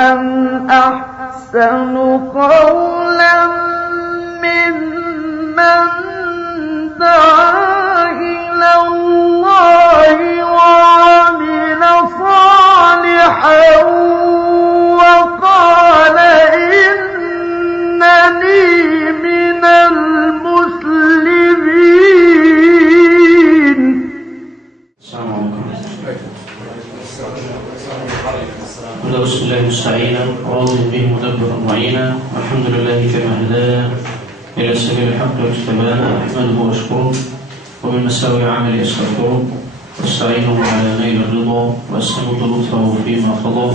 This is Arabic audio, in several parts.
ومن أحسن قولا ممن دعا إلى الله وعمل صالحا وقال إنني من المسلمين. السلام عليكم. بسم الله مستعينا راض به مدبرا معينا، والحمد لله كما هدانا إلى سبيل الحق واجتبانا، أحمده وأشكره ومن مساوي عملي أستغفره واستعينه على نيل الرضا وأسأل لطفه فيما قضى،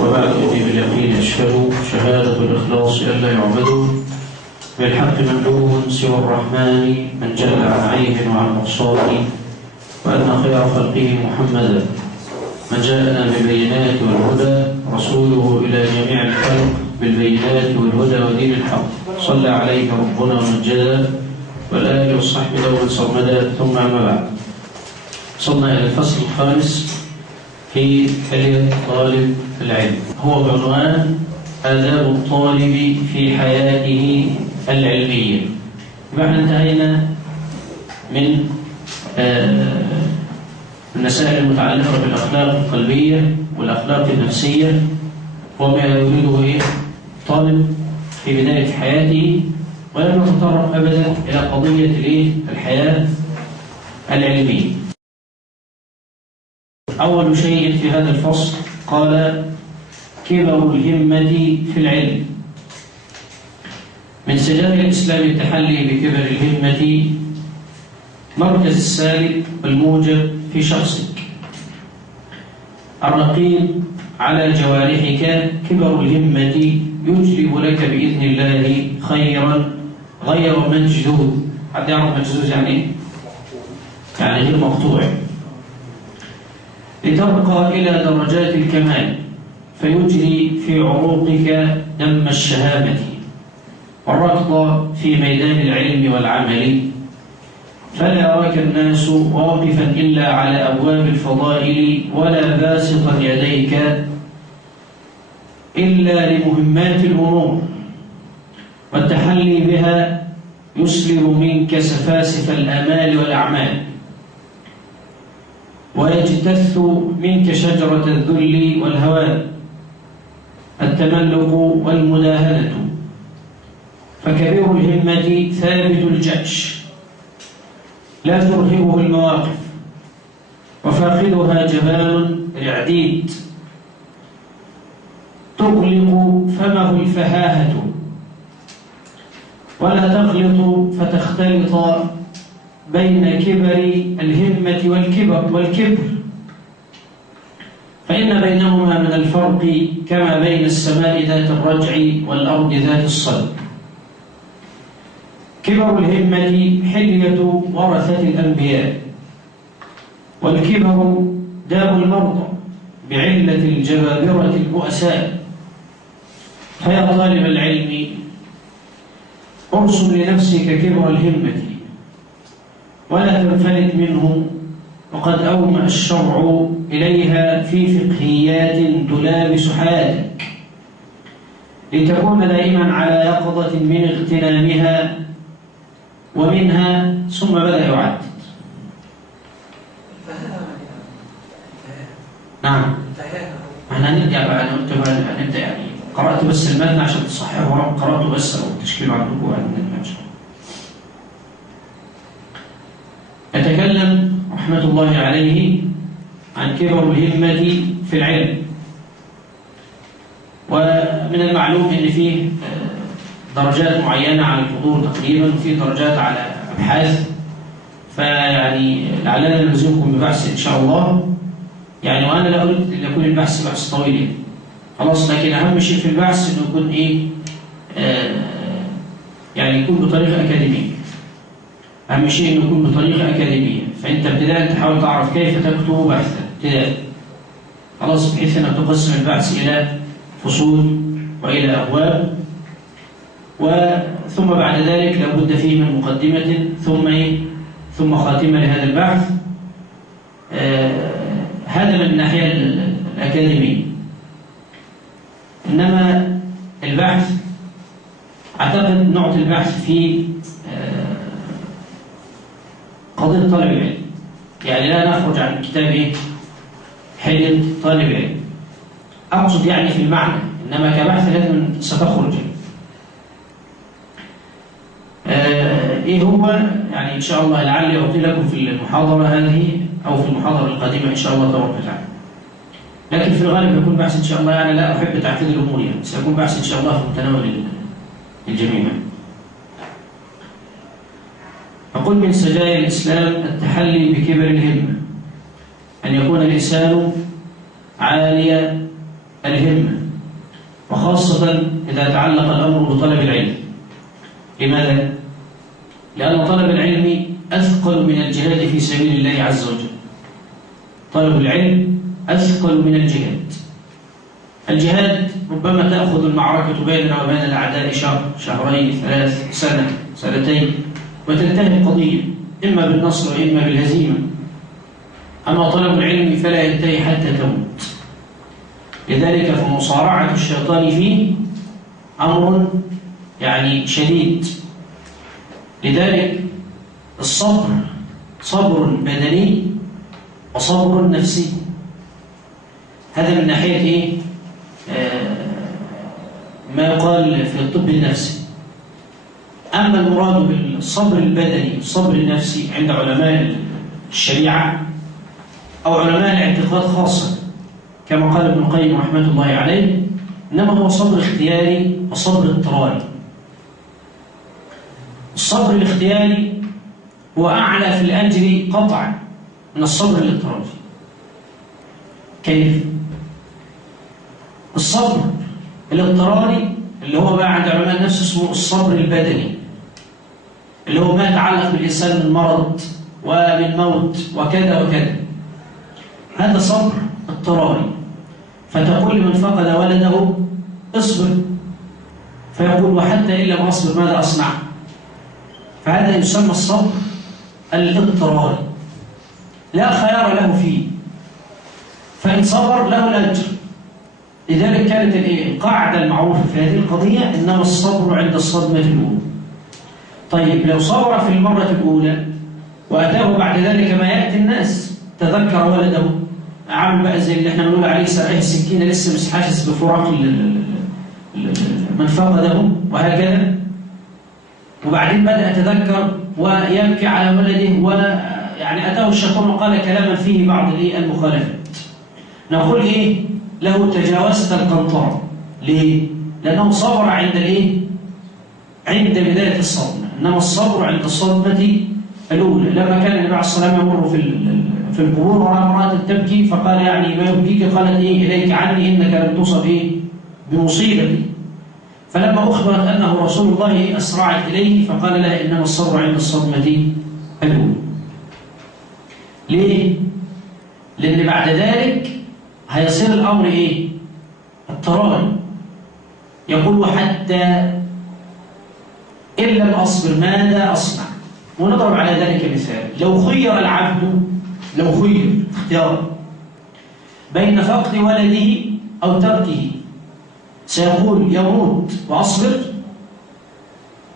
وبعد إني باليقين أشهد شهادة الإخلاص ألا يعبدوا بالحق مملوء سوى الرحمن من جل عن عيب وعن نقصان، وأن خير خلقه محمدا من جاءنا بالبينات والهدى رسوله إلى جميع الخلق بالبينات والهدى ودين الحق، صلى عليه ربنا ومجدا والآل والصحب دوما صمدا. ثم أما بعد، وصلنا إلى الفصل الخامس في حلية طالب العلم، هو بعنوان آداب الطالب في حياته العلمية. بعد انتهينا من المسائل المتعلقة بالأخلاق القلبية والأخلاق النفسية، وما يريده طالب في بداية حياته، ولم نتطرق أبدا إلى قضية الحياة العلمية. أول شيء في هذا الفصل قال كبر الهمة في العلم. من سجال الإسلام التحلي بكبر الهمة، مركز السالب والموجب في شخصك، الرقيب على جوارحك. كبر الهمة يجلب لك بإذن الله خيرا غير مجذوذ. حد يعرف مجذوذ يعني ايه؟ يعني غير مقطوع، لترقى إلى درجات الكمال فيجري في عروقك دم الشهامة، والركض في ميدان العلم والعمل، فلا يراك الناس واقفا إلا على أبواب الفضائل، ولا باسطا يديك إلا لمهمات الأمور، والتحلي بها يسلب منك سفاسف الآمال والأعمال، ويجتث منك شجرة الذل والهوان، التملق والمداهنة. فكبير الهمة ثابت الجأش لا ترهبه المواقف، وفاقدها جبان رعديد تغلق فمه الفهاهة، ولا تغلط فتختلط بين كبر الهمة والكبر، فإن بينهما من الفرق كما بين السماء ذات الرجع والأرض ذات الصلب. كبر الهمة حلية ورثة الأنبياء، والكبر داء المرضى بعلة الجبابرة البؤساء. فيا طالب العلم، ارسم لنفسك كبر الهمة ولا تنفلت منه، وقد أومأ الشرع إليها في فقهيات تلابس حياتك، لتكون دائما على يقظة من اغتنامها ومنها. ثم بدأ يعدد. نعم، احنا هنرجع بقى. انا قلت هنبدا يعني قرات بس المتن عشان تصححوا، قراته بس او التشكيل عندكم ان شاء الله. يتكلم رحمه الله عليه عن كبر الهمه في العلم. ومن المعلوم ان فيه درجات معينه على الحضور تقريبا، وفي درجات على ابحاث، فيعني لعلنا نلزمكم ببحث ان شاء الله. يعني وانا لا اريد ان يكون البحث بحث طويل خلاص، لكن اهم شيء في البحث انه يكون يعني يكون بطريقه اكاديميه. اهم شيء انه يكون بطريقه اكاديميه. فانت ابتداء تحاول تعرف كيف تكتب بحثا ابتداء، خلاص، بحيث انك تقسم البحث الى فصول والى ابواب، ثم بعد ذلك لابد فيه من مقدمه ثم خاتمه لهذا البحث. هذا من الناحيه الأكاديمية. إنما البحث أعتقد نعطي البحث في قضية طالب العلم، يعني لا نخرج عن كتاب حلة طالب العلم، أقصد يعني في المعنى، إنما كبحث لازم ستخرج. إيه هو يعني إن شاء الله لعلي أعطي لكم في المحاضرة هذه أو في المحاضرة القادمة إن شاء الله تبارك وتعالى. لكن في الغالب يكون بحث إن شاء الله، يعني لا أحب تعقيد الأمور، يعني سيكون بحث إن شاء الله في متناول الجميع. أقول من سجايا الإسلام التحلي بكبر الهمة، أن يكون الإنسان عالي الهمة، وخاصة إذا تعلق الأمر بطلب العلم. لماذا؟ لأن طلب العلم أثقل من الجهاد في سبيل الله عز وجل. طلب العلم أثقل من الجهاد. الجهاد ربما تأخذ المعركة بيننا وبين الأعداء شهر، شهرين، 3 سنة، سنتين، وتنتهي القضية إما بالنصر وإما بالهزيمة. أما طلب العلم فلا ينتهي حتى تموت. لذلك فمصارعة الشيطان فيه أمر يعني شديد. لذلك الصبر صبر بدني وصبر نفسي. هذا من ناحية ما يقال في الطب النفسي. أما المراد بالصبر البدني والصبر النفسي عند علماء الشريعة أو علماء الاعتقاد خاصة كما قال ابن القيم رحمة الله عليه، إنما هو صبر اختياري وصبر اضطراري. الصبر الاختياري هو أعلى في الأجر قطعا من الصبر الاضطراري. كيف؟ الصبر الاضطراري اللي هو بقى عند علماء النفس اسمه الصبر البدني، اللي هو ما يتعلق بالإنسان من مرض ومن موت وكذا وكذا، هذا صبر اضطراري. فتقول لمن فقد ولده اصبر، فيقول وحتى إن لم أصبر ماذا أصنع؟ فهذا يسمى الصبر الاضطراري، لا خيار له فيه، فإن صبر له الأجر. لذلك كانت القاعدة المعروفة في هذه القضية إنما الصبر عند الصدمة الأولى. طيب لو صبر في المرة الأولى وأتاه بعد ذلك ما يأتي الناس، تذكر ولده، عامل بقى زي اللي احنا بنقول عليه سرقه السكينة لسه مش حاسس بفراق من فقده وهكذا، وبعدين بدأ يتذكر ويبكي على ولده، ويعني أتاه الشيطان وقال كلاما فيه بعض المخالفات. نقول له تجاوزت القنطرة. ليه؟ لأنه صبر عند عند بداية الصدمة، إنما الصبر عند الصدمة الأولى. لما كان النبي عليه الصلاة والسلام يمر في القبور ورأى امرأة تبكي فقال يعني ما يبكيك؟ قالت إليك عني إنك لم تصب بمصيبتي. فلما أخبرت أنه رسول الله أسرعت إليه فقال لها إنما الصبر عند الصدمة الأولى. ليه؟ لأن بعد ذلك هيصير الأمر اضطراري. يقول وحتى إن لم أصبر ماذا أصنع؟ ونضرب على ذلك مثال. لو خير العبد، لو خير اختيار بين فقد ولده أو تركه، سيقول يموت وأصبر؟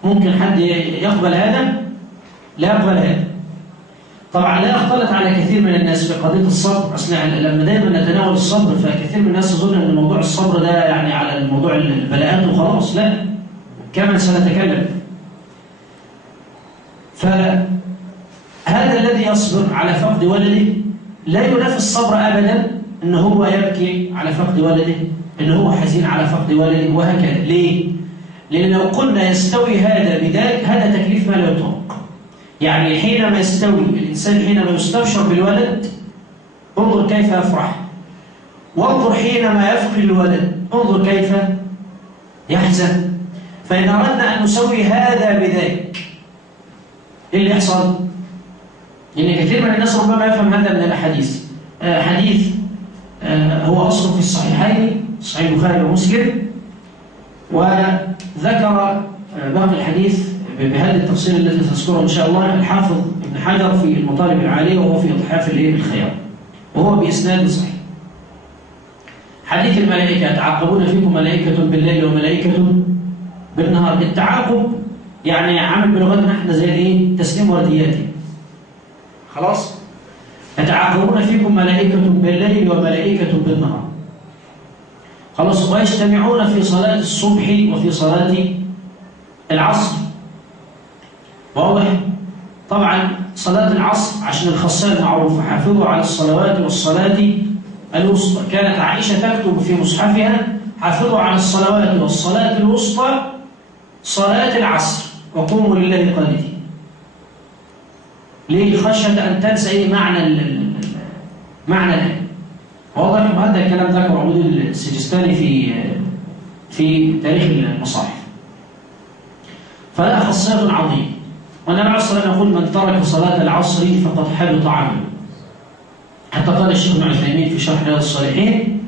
ممكن حد يقبل هذا؟ لا يقبل هذا. طبعا لا يختلط على كثير من الناس في قضية الصبر. أصلا لما دائما نتناول الصبر فكثير من الناس يظن أن موضوع الصبر ده يعني على الموضوع البلاءات وخلاص. لا، كما سنتكلم. فهذا الذي يصبر على فقد ولده لا ينافي الصبر أبدا أنه هو يبكي على فقد ولده، أنه هو حزين على فقد ولده وهكذا. ليه؟ لأن لو قلنا يستوي هذا بذاك، هذا تكليف ما لا يطاق. يعني حينما يستوي الإنسان، حينما يستبشر بالولد انظر كيف يفرح، وانظر حينما يفقد الولد انظر كيف يحزن. فإن أردنا أن نسوي هذا بذاك، إيه اللي يحصل؟ لأن كثير من الناس ربما يفهم هذا من الأحاديث. حديث هو أصل في الصحيحين، صحيح البخاري ومسلم، وذكر باقي الحديث بهذا التفصيل الذي تذكره إن شاء الله الحافظ ابن حجر في المطالب العالية، وهو في إضحاف الخيار، وهو بإسناد صحيح. حديث الملائكة يتعاقبون فيكم ملائكة بالليل وملائكة بالنهار. التعاقب يعني عامل بلغتنا احنا زي ايه؟ تسليم وردياتي. خلاص؟ يتعاقبون فيكم ملائكة بالليل وملائكة بالنهار. خلاص، ويجتمعون في صلاة الصبح وفي صلاة العصر. واضح؟ طبعا صلاة العصر عشان الخاصية المعروفة، حافظوا على الصلوات والصلاة الوسطى. كانت عائشة تكتب في مصحفها: حافظوا على الصلوات والصلاة الوسطى صلاة العصر وقوموا لله قانتين. ليه؟ خشية أن تنسى إيه معنى الآية. واضح؟ وهذا الكلام ذكر عمود السجستاني في تاريخ المصاحف. فلا خاصية عظيمة. والنبي عليه الصلاة والسلام يقول: من ترك صلاة العصر فقد حبط عمله. حتى قال الشيخ ابن عثيمين في شرح رياض الصالحين،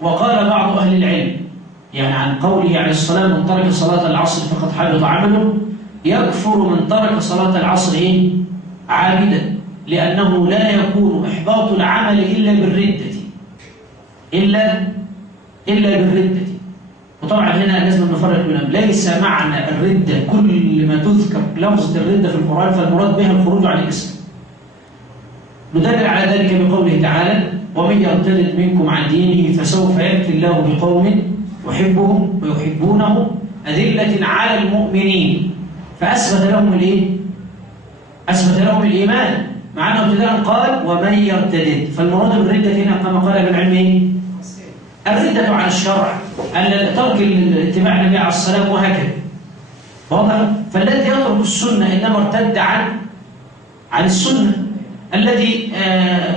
وقال بعض أهل العلم يعني عن قوله عليه الصلاة: من ترك صلاة العصر فقد حبط عمله، يكفر من ترك صلاة العصر عامدا، لأنه لا يكون إحباط العمل إلا بالردة. وطبعا هنا لازم نفرق بينهم. ليس معنى الردة كل ما تذكر لفظة الردة في القرآن فالمراد بها الخروج عن الإسلام. ندل على ذلك بقوله تعالى: ومن يرتد منكم عن دينه فسوف يأتي الله بقوم يحبهم ويحبونه أذلة على المؤمنين، فأثبت لهم الإيمان، مع أنه ابتداء قال ومن يرتد. فالمراد بالردة هنا كما قال ابن العلم الردة عن الشرع، ترك الاتباع النبي عليه الصلاة وهكذا. واضح؟ فالذي يترك السنة إنما ارتد عن السنة. الذي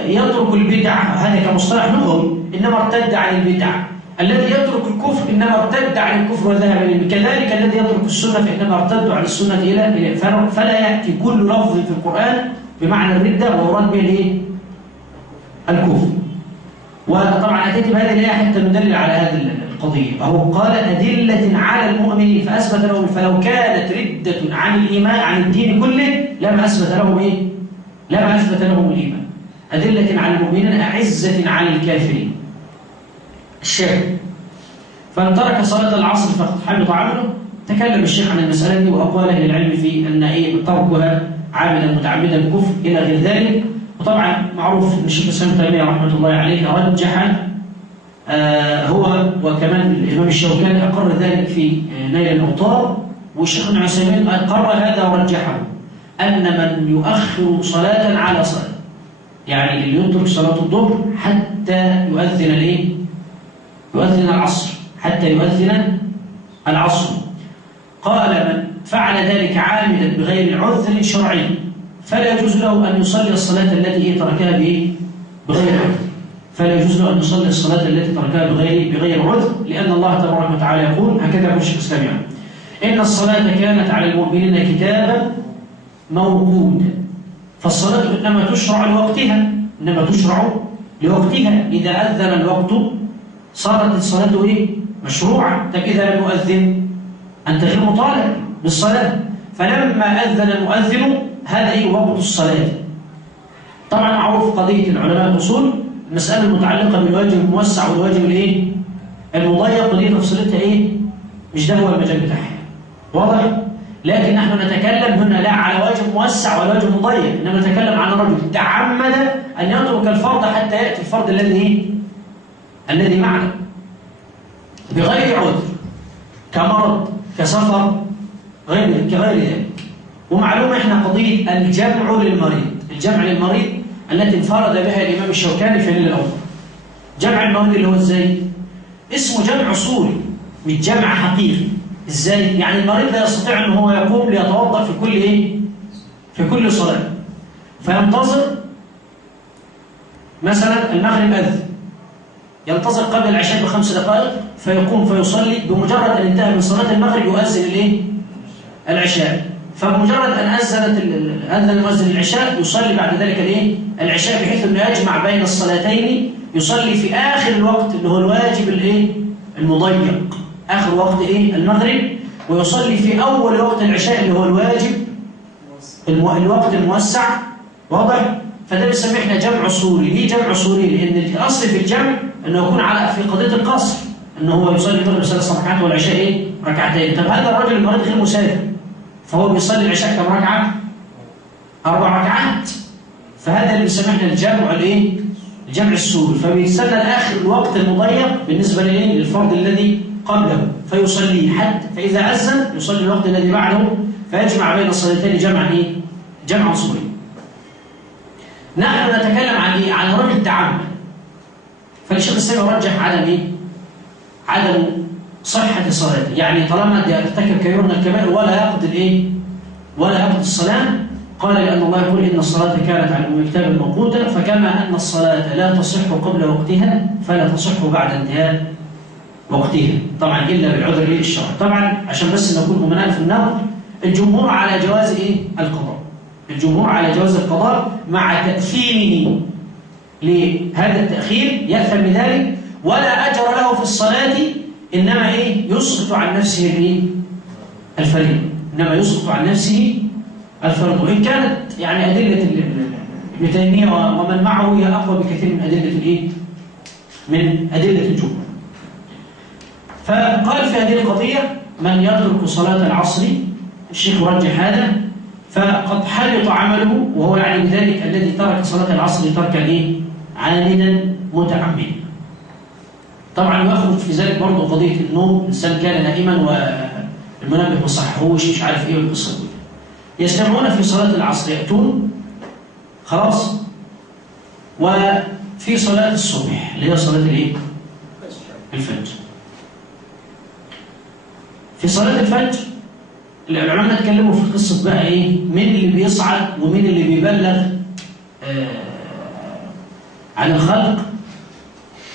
يترك البدع هذا كمصطلح لغوي إنما ارتد عن البدع. الذي يترك الكفر إنما ارتد عن الكفر وذهب إليه. كذلك الذي يترك السنة فإنما ارتد عن السنة إلى فلا يأتي كل لفظ في القرآن بمعنى الردة ويراد به الكفر. وطبعا أتيت بهذه الآية حتى ندلل على هذه القضية. وهو قال أدلة على المؤمنين فأثبت لهم. فلو كانت ردة عن الإيمان عن الدين كله لما أثبت لهم الإيمان. أدلة على المؤمنين أعزة على الكافرين. الشاهد: فمن ترك صلاة العصر فقد حبط عمله. تكلم الشيخ عن المسألة دي وأقوال أهل العلم في أن تركها عاملا متعمدا كفر إلى غير ذلك. وطبعا معروف أن الشيخ الإسلام ابن تيمية رحمة الله عليه رجح هو وكمان الإمام الشوكاني أقر ذلك في نيل الأوطار، والشيخ ابن عثيمين أقر هذا ورجحه، أن من يؤخر صلاة على صلاة، يعني اللي يترك صلاة الظهر حتى يؤذن العصر، حتى يؤذن العصر. قال من فعل ذلك عاملا بغير عذر شرعي فلا يجوز له أن يصلي الصلاة التي تركها بغير عذر. فلا يجوز له أن يصلي الصلاة التي تركها بغير عذر، لأن الله تبارك وتعالى يقول هكذا يقول الشيخ الإسلام يعني: إن الصلاة كانت على المؤمنين كتابا موقوتا. فالصلاة إنما تشرع لوقتها. إذا أذن الوقت صارت الصلاة مشروعة. طب إذا لم يؤذن أنت غير مطالب بالصلاة. فلما أذن المؤذن هذا وقت الصلاة. طبعا معروف قضية العلماء الأصول المسألة المتعلقة بالواجب الموسع والواجب المضيق، ودي تفصيلتها مش ده هو المجال بتاعها. واضح؟ لكن نحن نتكلم هنا لا على واجب موسع ولا واجب مضيق، إنما نتكلم عن رجل تعمد أن يترك الفرض حتى يأتي الفرض الذي معنا بغير عذر، كمرض كسفر كغير ذلك. ومعلومة احنا قضية الجمع للمريض التي انفرد بها الإمام الشوكاني في نيل الأول. جمع المريض اللي هو ازاي؟ اسمه جمع صوري مش جمع حقيقي. ازاي؟ يعني المريض لا يستطيع ان هو يقوم ليتوضأ في كل صلاة، فينتظر مثلا المغرب أذن، ينتظر قبل العشاء ب5 دقائق فيقوم فيصلي. بمجرد أن انتهى من صلاة المغرب يؤذن العشاء. فبمجرد أن أذن المؤذن العشاء يصلي بعد ذلك العشاء، بحيث أنه يجمع بين الصلاتين. يصلي في آخر الوقت اللي هو الواجب المضيق، آخر وقت المغرب، ويصلي في أول وقت العشاء اللي هو الواجب الوقت الموسع. واضح؟ فده بنسميه احنا جمع صوري. ليه جمع صوري؟ لأن الأصل في الجمع أنه يكون على في قضية القصر، أنه هو يصلي المغرب 3 ركعات والعشاء إيه؟ ركعتين. طب هذا الرجل المريض غير مسافر، فهو بيصلي العشاء كم ركعة؟ 4 ركعات. فهذا اللي بنسميه احنا الجمع الايه؟ الجمع السوري. فبيستنى لاخر الوقت المضيق بالنسبه للايه؟ للفرض الذي قبله فيصليه، حتى فاذا اذن يصلي الوقت الذي بعده، فيجمع بين الصلاتين جمعا ايه؟ جمعا سوري. نحن نتكلم عن ايه؟ عن رجل تعمد. فالشيخ السامي رجح عدم ايه؟ عدم صحه صلاته، يعني طالما يرتكب كبير من الكبائر ولا يقضي الايه؟ ولا يقضي الصلاه. قال لأن الله يقول إن الصلاة كانت على المكتاب موقوتا، فكما أن الصلاة لا تصح قبل وقتها فلا تصح بعد انتهاء وقتها، طبعا إلا بالعذر الشرعي. طبعا عشان بس نكون أمناء في النقد، الجمهور على جواز إيه؟ القضاء. الجمهور على جواز القضاء مع تأثيره لهذا التأخير، يأثم بذلك ولا أجر له في الصلاة، إنما إيه؟ يسقط عن نفسه الإيه؟ الفريضة، إنما يسقط عن نفسه الفرض. وإن كانت يعني أدلة ابن تيمية ومن معه هي أقوى بكثير من أدلة الإيه؟ من أدلة الجمهور. فقال في هذه القضية من يترك صلاة العصر، الشيخ رجح هذا، فقد حبط عمله، وهو يعني بذلك الذي ترك صلاة العصر تركا إيه؟ عامدا متعمدا. طبعا يخرج في ذلك برضه قضية النوم، الإنسان كان نائما والمنبه ما صححوش مش عارف إيه والقصة دي. يجتمعون في صلاة العصر، يأتون خلاص، وفي صلاة الصبح اللي هي صلاة الايه؟ الفجر. في صلاة الفجر العلماء اتكلموا في قصة بقى ايه؟ مين اللي بيصعد ومين اللي بيبلغ عن الخلق،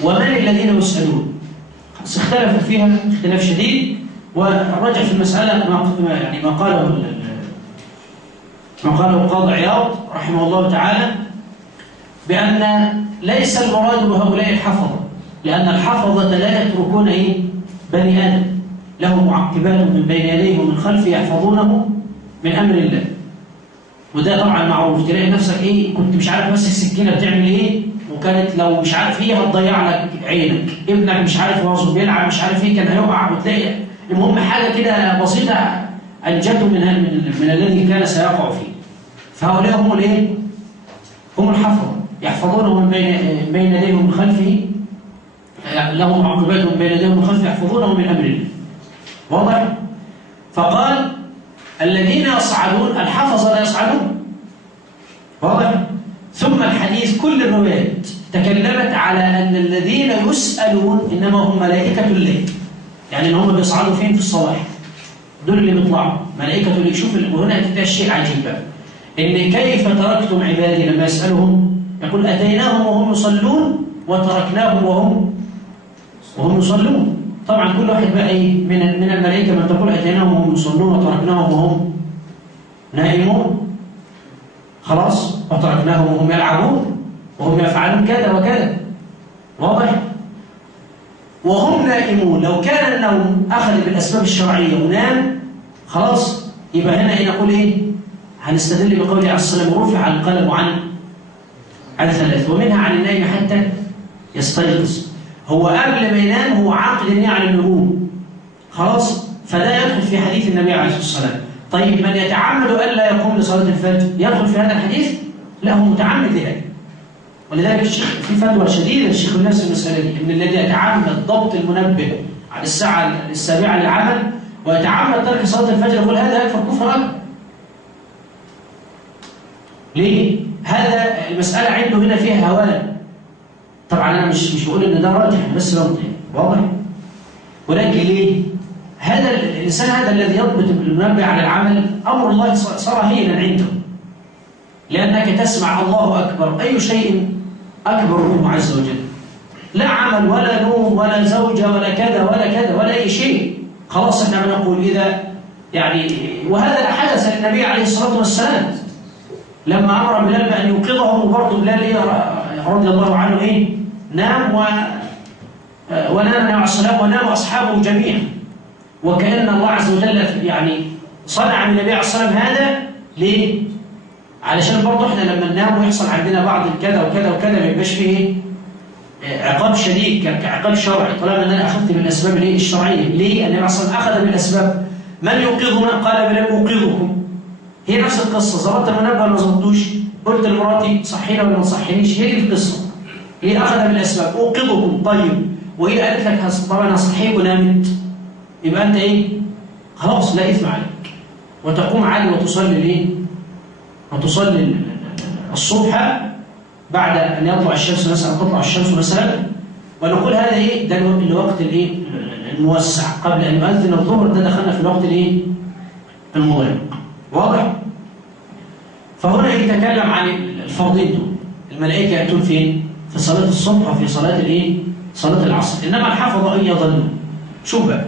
ومن الذين يسألون. اختلفوا فيها اختلاف شديد، والرجع في المسألة ما قاله القاضي عياض رحمه الله تعالى، بأن ليس المراد بهؤلاء الحفظة، لأن الحفظة لا يتركون إيه؟ بني آدم، له معقبات من بين يديه ومن خلفه يحفظونه من أمر الله. وده طبعا معروف، تلاقي نفسك إيه؟ كنت مش عارف ماسك سكينة بتعمل إيه، وكانت لو مش عارف هي هتضيع لك عينك، ابنك مش عارف وهو بيلعب مش عارف إيه كان هيقع، وتلاقي المهم حاجة كده بسيطة أنجته من الذي كان سيقع فيه. فهؤلاء هم الايه؟ هم الحفظة، يحفظونه من بين يديه ومن خلفه، لهم معقبات من بين يديه ومن خلفه يحفظونه من امر الله. واضح؟ فقال الذين يصعدون، الحفظة لا يصعدون. واضح؟ ثم الحديث كل الروايات تكلمت على ان الذين يسألون انما هم ملائكة الليل، يعني ان هم بيصعدوا فين؟ في الصباح، دول اللي بيطلعوا ملائكة الليل. شوف وهنا تبقى الشيء عجيب بقى، إن كيف تركتم عبادي لما يسألهم، يقول أتيناهم وهم يصلون وتركناهم وهم يصلون. طبعا كل واحد بقى إيه من الملائكة من تقول أتيناهم وهم يصلون وتركناهم وهم نائمون، خلاص، وتركناهم وهم يلعبون وهم يفعلون كذا وكذا. واضح؟ وهم نائمون، لو كان النوم أخذ بالأسباب الشرعية ونام خلاص، يبقى هنا نقول إيه؟ هنستدل بقوله عليه الصلاة والسلام رفع القلم عن 3، ومنها عن النائم حتى يستيقظ. هو قبل ما ينام هو عاقد النية على النوم، خلاص، فده يدخل في حديث النبي عليه الصلاة والسلام. طيب من يتعمد ألا يقوم لصلاة الفجر يدخل في هذا الحديث؟ لا، هو متعمد لهذا. ولذلك الشيخ في فتوى شديدة للشيخ الناس المسألة دي، إن الذي يتعمد ضبط المنبه على الساعة 7 للعمل ويتعمد ترك صلاة الفجر يقول هذا يكفر كفر أكبر. ليه؟ هذا المسألة عنده هنا فيها هوان. طبعا أنا مش بقول إن ده راجح، بس بنطق واضح. ولكن ليه؟ هذا الإنسان هذا الذي يضبط المنبه على العمل أمر الله صار هينا عنده، لأنك تسمع الله أكبر، أي شيء أكبر منه عز وجل، لا عمل ولا نوم ولا زوجة ولا كذا ولا كذا ولا أي شيء. خلاص احنا بنقول إذا يعني، وهذا حدث للنبي عليه الصلاة والسلام لما أمر بلال بأن يوقظه، وبرضه بلال رضي الله عنه إيه؟ نام ونام النبي عليه الصلاة ونام أصحابه جميعا، وكأن الله عز وجل يعني صنع من النبي عليه الصلاة والسلام هذا ليه؟ علشان برضه احنا لما ننام ويحصل عندنا بعض كذا وكذا وكذا ما يبقاش فيه عقاب شديد كعقاب شرعي، طالما ان انا اخذت من الاسباب الشرعيه. ليه؟ النبي اصلا اخذ من الاسباب. من يوقظنا؟ قال بل اوقظكم. هي نفس القصه، ظبطت المنبه ولا ما ظبطتوش؟ قلت لمراتي صحينا ولا ما تصحينيش؟ هي دي القصه. هي اخذ من الاسباب، اوقظكم. طيب وهي قالت لك طبعا هصحيك ونامت، يبقى انت ايه؟ خلاص لا اثم عليك، وتقوم عادي وتصلي الايه؟ وتصلي الصبح بعد ان يطلع الشمس مثلا، تطلع الشمس مثلا، ونقول هذا ايه؟ ده الوقت الايه؟ الموسع قبل ان يؤذن الظهر، ده دخلنا في الوقت الايه؟ المضيق. واضح؟ فهنا يتكلم عن الفرضين دول. الملائكه ياتون فين؟ في صلاه الصبح وفي صلاه الايه؟ صلاه العصر. انما الحفظه ان يظلوا. شوف بقى،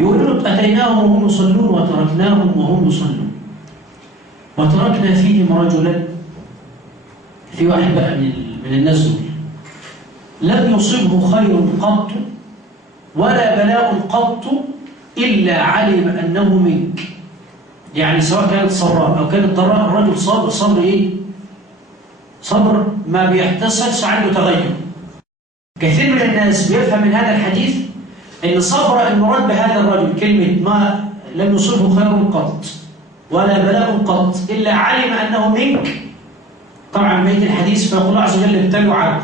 يقولون اتيناهم وهم يصلون وتركناهم وهم يصلون، وتركنا فيهم رجلا. في واحد بقى من الناس دول لم يصبه خير قط ولا بلاء قط إلا علم أنه منك. يعني سواء كانت سراء أو كانت ضراء، الرجل صبر إيه؟ صبر ما بيحتصلش عنده تغير. كثير من الناس بيفهم من هذا الحديث أن صبر المراد بهذا الرجل كلمة ما لم يصبه خير قط ولا بلاء قط إلا علم أنه منك. طبعا بيت الحديث فيقول الله عز وجل ابتلوا عبد.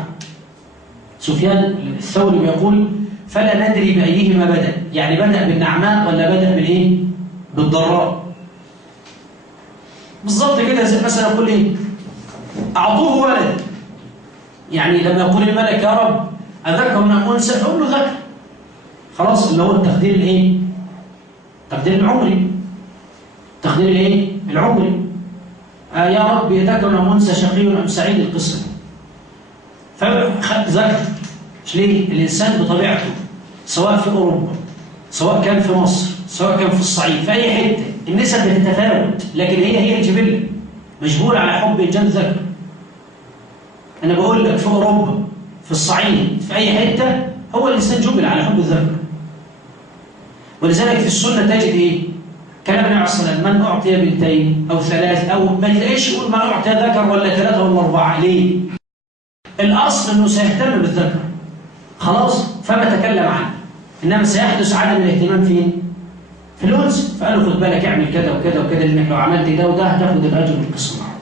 سفيان الثوري بيقول فلا ندري بأيهما بدأ، يعني بدأ بالنعماء ولا بدأ بالإيه؟ بالضراء. بالضبط كده. زي مثلا يقول إيه؟ أعطوه ولد، يعني لما يقول الملك يا رب أذكر من أنثى، أقول له ذكر، خلاص اللي هو التقدير الإيه؟ التقدير العمري. التقدير الإيه؟ العمري. يا رب يذكر من أنثى شقي أم سعيد، القصة. فخد ذكر. ليه؟ الإنسان بطبيعته سواء في أوروبا، سواء كان في مصر، سواء كان في الصعيد، في أي حتة النسب بتتفاوت، لكن هي الجبلة مجبولة على حب إنجاب ذكر. أنا بقول لك في أوروبا، في الصعيد، في أي حتة، هو الإنسان جبل على حب الذكر. ولذلك في السنة تجد إيه؟ كلام النبي عليه الصلاة والسلام من أعطي بنتين أو ثلاث، أو ما تلاقيش يقول من أعطي ذكر ولا ثلاثة ولا أربعة. ليه؟ الأصل أنه سيهتم بالذكر، خلاص، فما تكلم عنه. إنما سيحدث عدم الاهتمام فين؟ في الأنثى. فقال له خد بالك اعمل كذا وكذا وكذا، لأنك لو عملت ده وده هتاخد الأجر والقسم معه.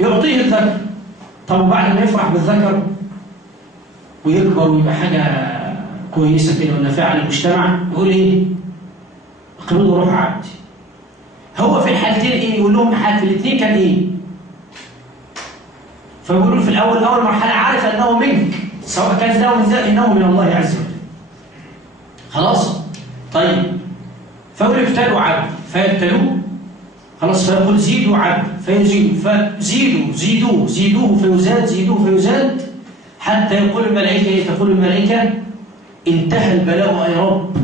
يعطيه الذكر. طب وبعد ما يفرح بالذكر ويكبر ويبقى حاجة كويسة كده ونافعة للمجتمع، يقول إيه؟ اقبضوا روح عبدي. هو في الحالتين إيه؟ يقول لهم في الاثنين كان إيه؟ فيقولوا في الأول أول مرحلة عارف أنه منك، سواء كان له من ذلك إنه من الله عز وجل. خلاص؟ طيب، فيقول ابتلوا عبد فيبتلوه، خلاص، فيقول زيدوا عبد فيزيدوا، فزيدوا زيدوه زيدوه فيزاد، زيدوه فيزاد، حتى يقول الملائكة إيه؟ تقول الملائكة انتهى البلاء يا رب،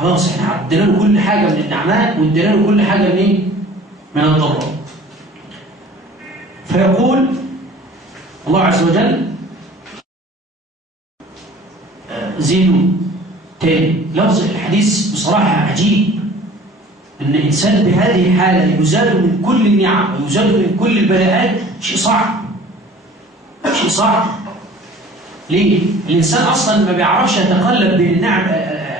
خلاص احنا عدنا له كل حاجة من النعماء وادينا له كل حاجة من ايه؟ من الضراء. فيقول الله عز وجل زيدوا تاني. لفظ الحديث بصراحة عجيب، ان الانسان بهذه الحالة يزاد من كل النعم ويزاد من كل البلاءات، شيء صعب، شيء صعب. ليه؟ الانسان اصلا ما بيعرفش يتقلب بين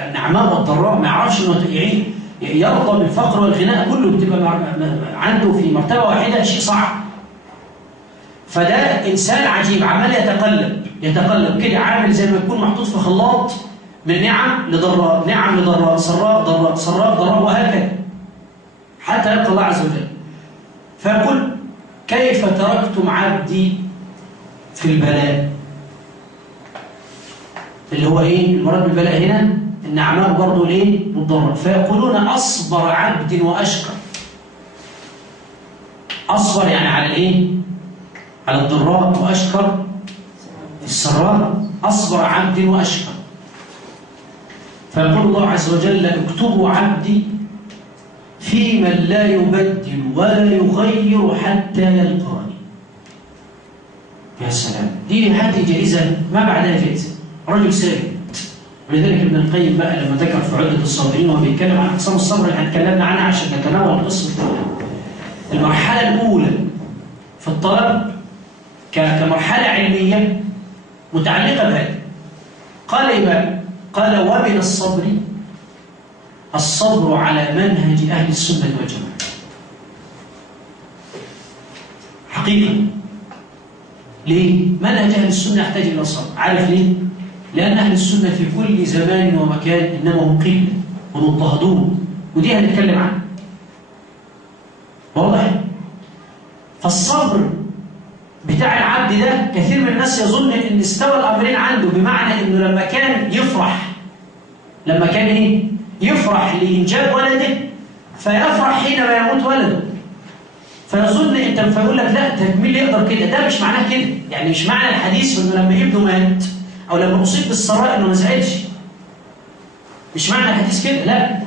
النعماء والضراء، ما يعرفش انه يرضى بالفقر والغناء، كله بتبقى عنده في مرتبة واحدة، شيء صعب. فده إنسان عجيب عمال يتقلب كده، عامل زي ما يكون محطوط في خلاط من نعم لضراء، نعم لضراء، سراء ضراء، سراء ضراء، وهكذا حتى يلقى الله عز وجل. فيقول كيف تركتم عبدي في البلاء؟ اللي هو ايه المراد بالبلاء هنا؟ النعماء برضه ليه؟ والضراء. فيقولون أصبر عبد وأشكر. أصبر يعني على الايه؟ على الضراء، وأشكر السراء. أصبر عبد وأشكر. فيقول الله عز وجل اكتبوا عبدي في من لا يبدل ولا يغير حتى يلقاني. يا سلام، هذه جائزة ما بعدها جائزة، رجل ثابت. ولذلك ابن القيم بقى لما ذكر في عدة الصابرين وهو بيتكلم عن أقسام الصبر اللي هنتكلمنا عنها عشان نتناول قصة المرحلة الأولى في الطلب كمرحلة علمية متعلقة بهذا. قال إيه بقى؟ قال ومن الصبر على منهج أهل السنة والجماعة. حقيقة ليه؟ منهج أهل السنة يحتاج إلى الصبر. عارف ليه؟ لأن أهل السنة في كل زمان ومكان إنما هم قلة ومضطهدون، ودي هنتكلم عنها. واضح؟ فالصبر بتاع العبد ده كثير من الناس يظن إن استوى الأمرين عنده، بمعنى إنه لما كان إيه؟ يفرح لإنجاب ولده فيفرح حينما يموت ولده، فيظن انت فيقول لك لا ده مين اللي يقدر كده؟ ده مش معناه كده، يعني مش معنى الحديث انه لما ابنه مات او لما اصيب بالسراء انه ما زعلش، مش معنى الحديث كده، لا،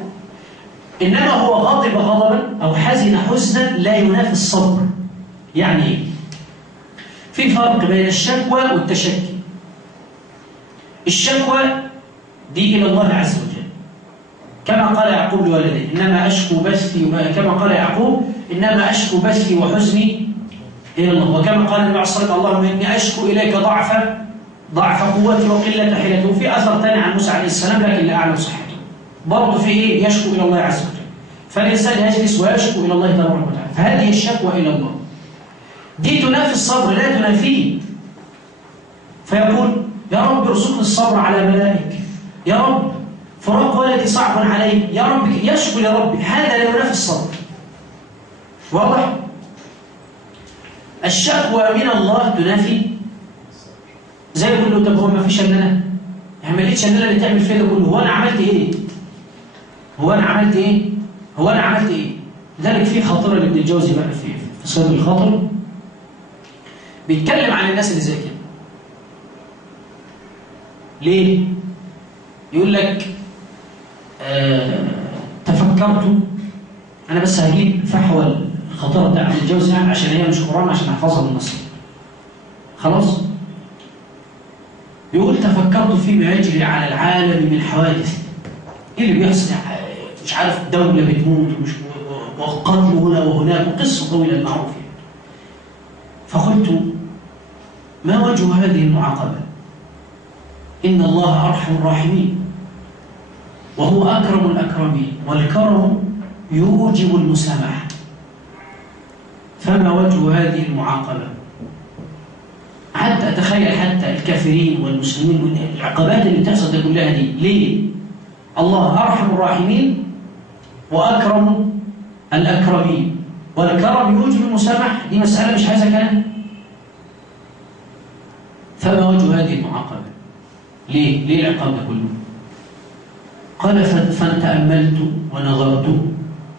انما هو غضب غضبا او حزن حزنا لا ينافي الصبر. يعني ايه؟ في فرق بين الشكوى والتشكي. الشكوى دي الى الله عز وجل، كما قال يعقوب لولده انما اشكو بثي، كما قال يعقوب إنما أشكو بثي وحزني إلى الله، وكما قال النبي صلى الله عليه وسلم اللهم إني أشكو إليك ضعف قوتي وقلة حيلتي. وفي أثر ثاني عن موسى عليه السلام لكن لا أعلم صحته، برضه في إيه؟ يشكو إلى الله عز وجل. فالإنسان يجلس ويشكو إلى الله تبارك وتعالى، فهذه الشكوى إلى الله دي تنافي الصبر، لا تنافيه. فيقول يا رب ارزقني الصبر على بلائك، يا رب فراق ولدي صعب علي، يا رب يشكو يا رب، هذا لا ينافي الصبر. واضح؟ الشكوى من الله تنافي، زي يقول له طب هو ما فيش الا انا؟ يعني ما لقيتش الا انا اللي تعمل فيا ده كله، هو انا عملت ايه؟ هو انا عملت ايه؟ لذلك في خاطره لابن الجوزي بقى في صيد الخاطر بيتكلم عن الناس اللي زي كده. ليه؟ يقول لك تفكرت، انا بس هجيب فحوى الخطيرة بتاع ابن الجوزي يعني عشان هي مش قرآن، عشان احفظها من النص. خلاص؟ يقول تفكرت فيما يجري على العالم من حوادث. ايه اللي بيحصل؟ مش عارف دولة بتموت وقتل هنا وهناك وقصة طويلة المعروف يعني. فقلت ما وجه هذه المعاقبة؟ إن الله أرحم الراحمين وهو أكرم الأكرمين، والكرم يوجب المسامحة، فما وجه هذه المعاقبة؟ حتى أتخيل حتى الكافرين والمسلمين العقبات اللي بتحصل دي كلها دي ليه؟ الله أرحم الراحمين وأكرم الأكرمين والكرم يوجب المسامحة، دي مسألة مش عايزة كلام. فما وجه هذه المعاقبة؟ ليه العقاب ده كله؟ قال فتأملت ونظرت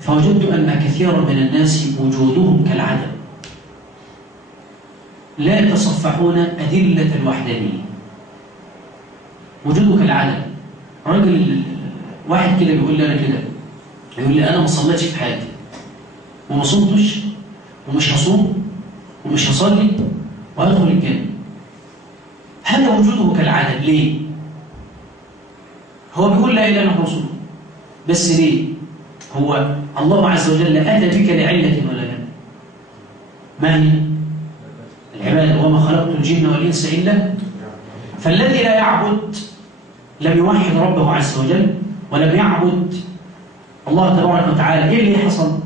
فوجدت أن كثيرا من الناس وجودهم كالعدم، لا يتصفحون أدلة الوحدانية. وجوده كالعدم. راجل واحد كده بيقول لي أنا كده، يقول لي أنا ما صليتش في حياتي وما صمتش ومش هصوم ومش هصلي وأدخل الجنة. هذا وجوده كالعدم. ليه؟ هو بيقول لا إله إلا الله رسول، بس ليه؟ هو الله عز وجل أتى بك لعلة ولا لا؟ ما هي؟ العبادة. وما خلقت الجن والإنس إلا. فالذي لا يعبد لم يوحد ربه عز وجل ولم يعبد الله تبارك وتعالى. إيه اللي حصل؟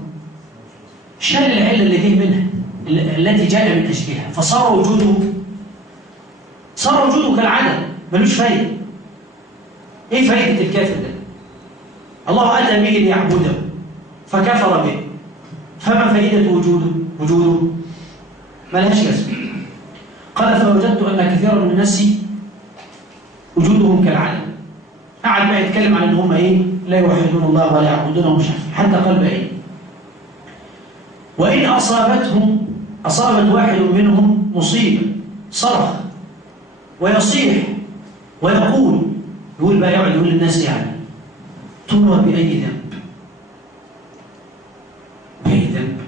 شال العلة اللي جه منها التي جاء من أجلها، فصار وجوده كالعدم، ملوش فايدة. إيه فايدة الكافر ده؟ الله أتى به ليعبده فكفر به، فما فائدة وجوده ملهاش لازمة. قال فوجدت أن كثيرا من الناس وجودهم كالعدم. قعد بقى يتكلم عن ان هم ايه؟ لا يوحدون الله ولا يعبدونه، مش عارف حتى قال بقى ايه؟ وإن أصابت واحد منهم مصيبة صرخ ويصيح ويقول، يقول بقى يقعد يقول للناس يعني ترى بأي ذنب؟ بأي ذنب؟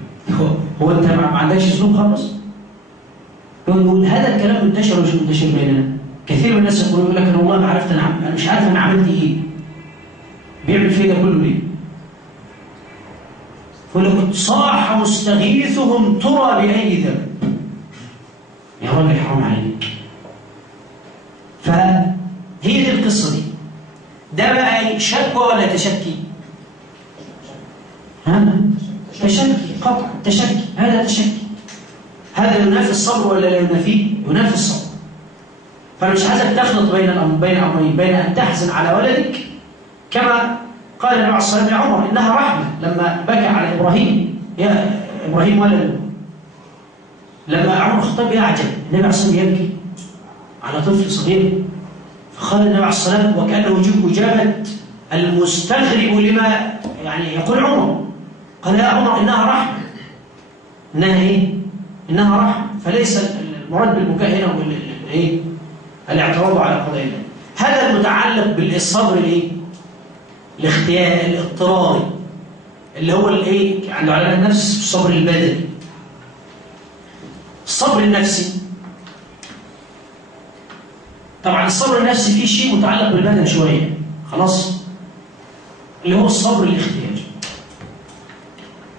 هو أنت ما عندكش ذنوب خالص؟ يقول هذا الكلام منتشر ومش منتشر بيننا. كثير من الناس يقول لك أنا والله ما عرفت، أنا مش عارف أنا عملت إيه. بيعمل فيه ده كله ليه؟ ولقد صاح مستغيثهم ترى بأي ذنب. يا راجل حرام عليك. فهي دي القصة دي. ده بقى شكوى ولا تشكي؟ ها؟ تشكي قطع، تشكي، هذا تشكي. هذا ينافي الصبر ولا لا ينافيه؟ ينافي الصبر. فأنا مش عايزك تخلط بين أمرين، بين أن تحزن على ولدك كما قال النبي عليه الصلاة والسلام لعمر إنها رحمة لما بكى على إبراهيم، يا إبراهيم ولده. لما عمر الخطاب يعجب النبي عليه الصلاة والسلام يبكي على طفل صغير، فقال النبي عليه الصلاة والسلام وكأنه يجيب إجابة المستغرب لما يعني يقول عمر، قال يا عمر إنها رحمة. إنها إيه؟ إنها رحمة. فليس المراد بالبكاء هنا إيه؟ الاعتراض على قضاء الله. هذا المتعلق بالصبر الإيه؟ الاختيار الاضطراري اللي هو الإيه؟ عند علماء النفس الصبر البدني. الصبر النفسي طبعا الصبر النفسي فيه شيء متعلق بالبدن شوية، خلاص، اللي هو الصبر الاختياري.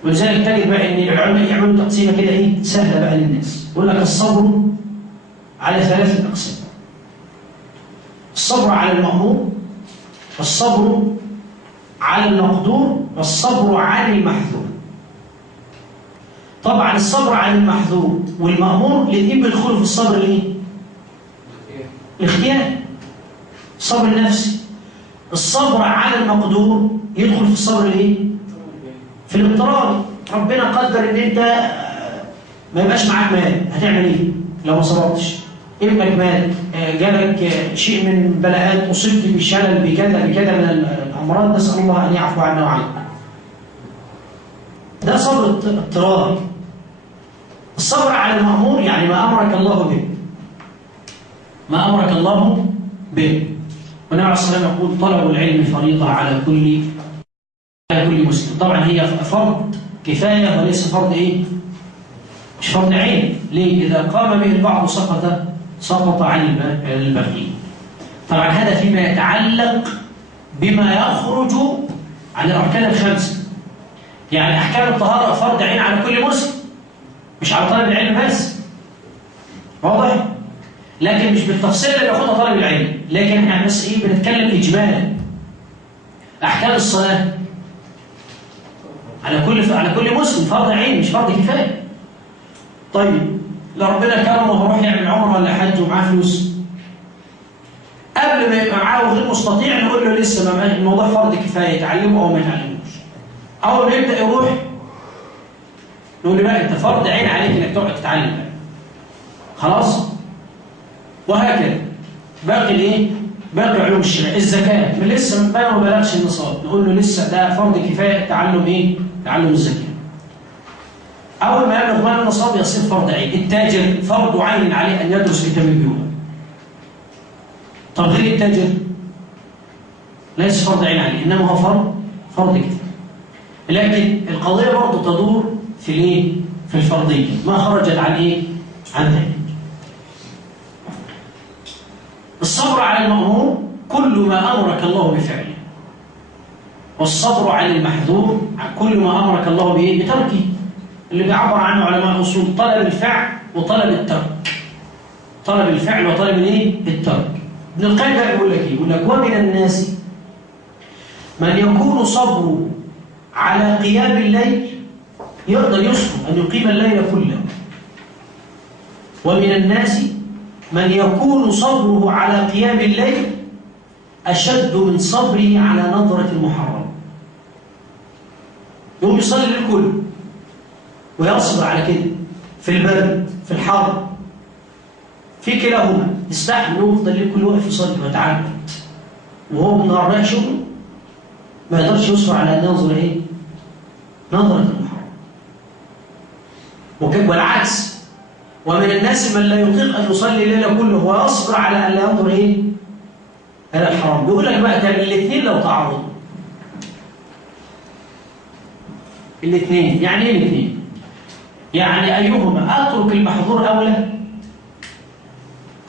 ولذلك تجد بقى ان العلماء يعملوا تقسيمه كده ايه سهله بقى للناس، يقول لك الصبر على 3 أقسام: الصبر على المأمور، والصبر على المقدور، والصبر عن المحذور. طبعا الصبر عن المحذور والمأمور الاثنين بيدخلوا في الصبر الايه؟ الاختيار، الصبر النفسي. الصبر على المقدور يدخل في الصبر الايه؟ في الاضطرار. ربنا قدر ان انت ما يبقاش معاك مال، هتعمل ايه لو ما صبرتش؟ ابنك مات، جالك شيء من بلاءات، اصبت بشلل بكذا من الامراض، نسال الله ان يعفو عنا وعنكم. ده صبر اضطراري. الصبر على المأمور يعني ما امرك الله به، ما امرك الله به. والنبي عليه الصلاه والسلام يقول طلب العلم فريضه على كل مسلم. طبعا هي فرض كفايه وليس فرض ايه؟ مش فرض عين. ليه؟ اذا قام به البعض سقط عن الباقي. طبعا هذا فيما يتعلق بما يخرج عن الاركان الخمسه. يعني احكام الطهاره فرض عين على كل مسلم، مش على طالب العلم بس. واضح؟ لكن مش بالتفصيل اللي بياخدها طالب العلم، لكن احنا بس ايه بنتكلم اجمالا. احكام الصلاه على كل مسلم فرض عين مش فرض كفايه. طيب لو ربنا كرمه وهروح يعمل عمره ولا حج ومعاه فلوس، قبل ما يبقى معاه وغير مستطيع نقول له لسه ما الموضوع فرض كفايه، يتعلمه او ما يتعلموش. اول ما يبدا يروح نقول له بقى انت فرض عين عليك انك تقعد تتعلم بقى. خلاص؟ وهكذا باقي الايه؟ باقي علوم الشرع. الزكاه من لسه ما بلغش النصاب، نقول له لسه ده فرض كفايه تعلم ايه؟ تعلم الزكاه. اول ما يبلغ مال النصاب يصير فرض عين. التاجر فرض عين عليه ان يدرس كتاب البيوع. طب غير التاجر ليس فرض عين عليه، انما هو فرض كفايه. لكن القضيه برضه تدور في الايه؟ في الفرضيه، ما خرجت عن ايه؟ عن ذلك. الصبر على المأمور كل ما أمرك الله بفعله، والصبر عن المحذور كل ما أمرك الله به بتركه، اللي بيعبر عنه علماء الأصول طلب الفعل وطلب الترك. طلب الفعل وطلب الايه؟ الترك. ابن القيم بيقول لك ايه؟ يقول لك ومن الناس من يكون صبره على قيام الليل يقدر يصبر أن يقيم الليل كله، ومن الناس من يكون صبره على قيام الليل أشد من صبره على نظرة المحرم. يقوم يصلي للكل ويصبر على كده في البرد في الحر، في كلاهما يستحمل ويفضل للكل واقف يصلي ويتعبد، وهو بالنهار رايح شغله ما يقدرش يصبر على أن ينظر ايه؟ نظرة المحرم. والعكس، ومن الناس من لا يطيق أن يصلي الليل كله ويصبر على أن لا ينظر إيه؟ إلى الحرام. بيقول لك بقى كان الاثنين لو تعرضوا. الاثنين يعني إيه الاثنين؟ يعني أيهما أترك المحظور أولى؟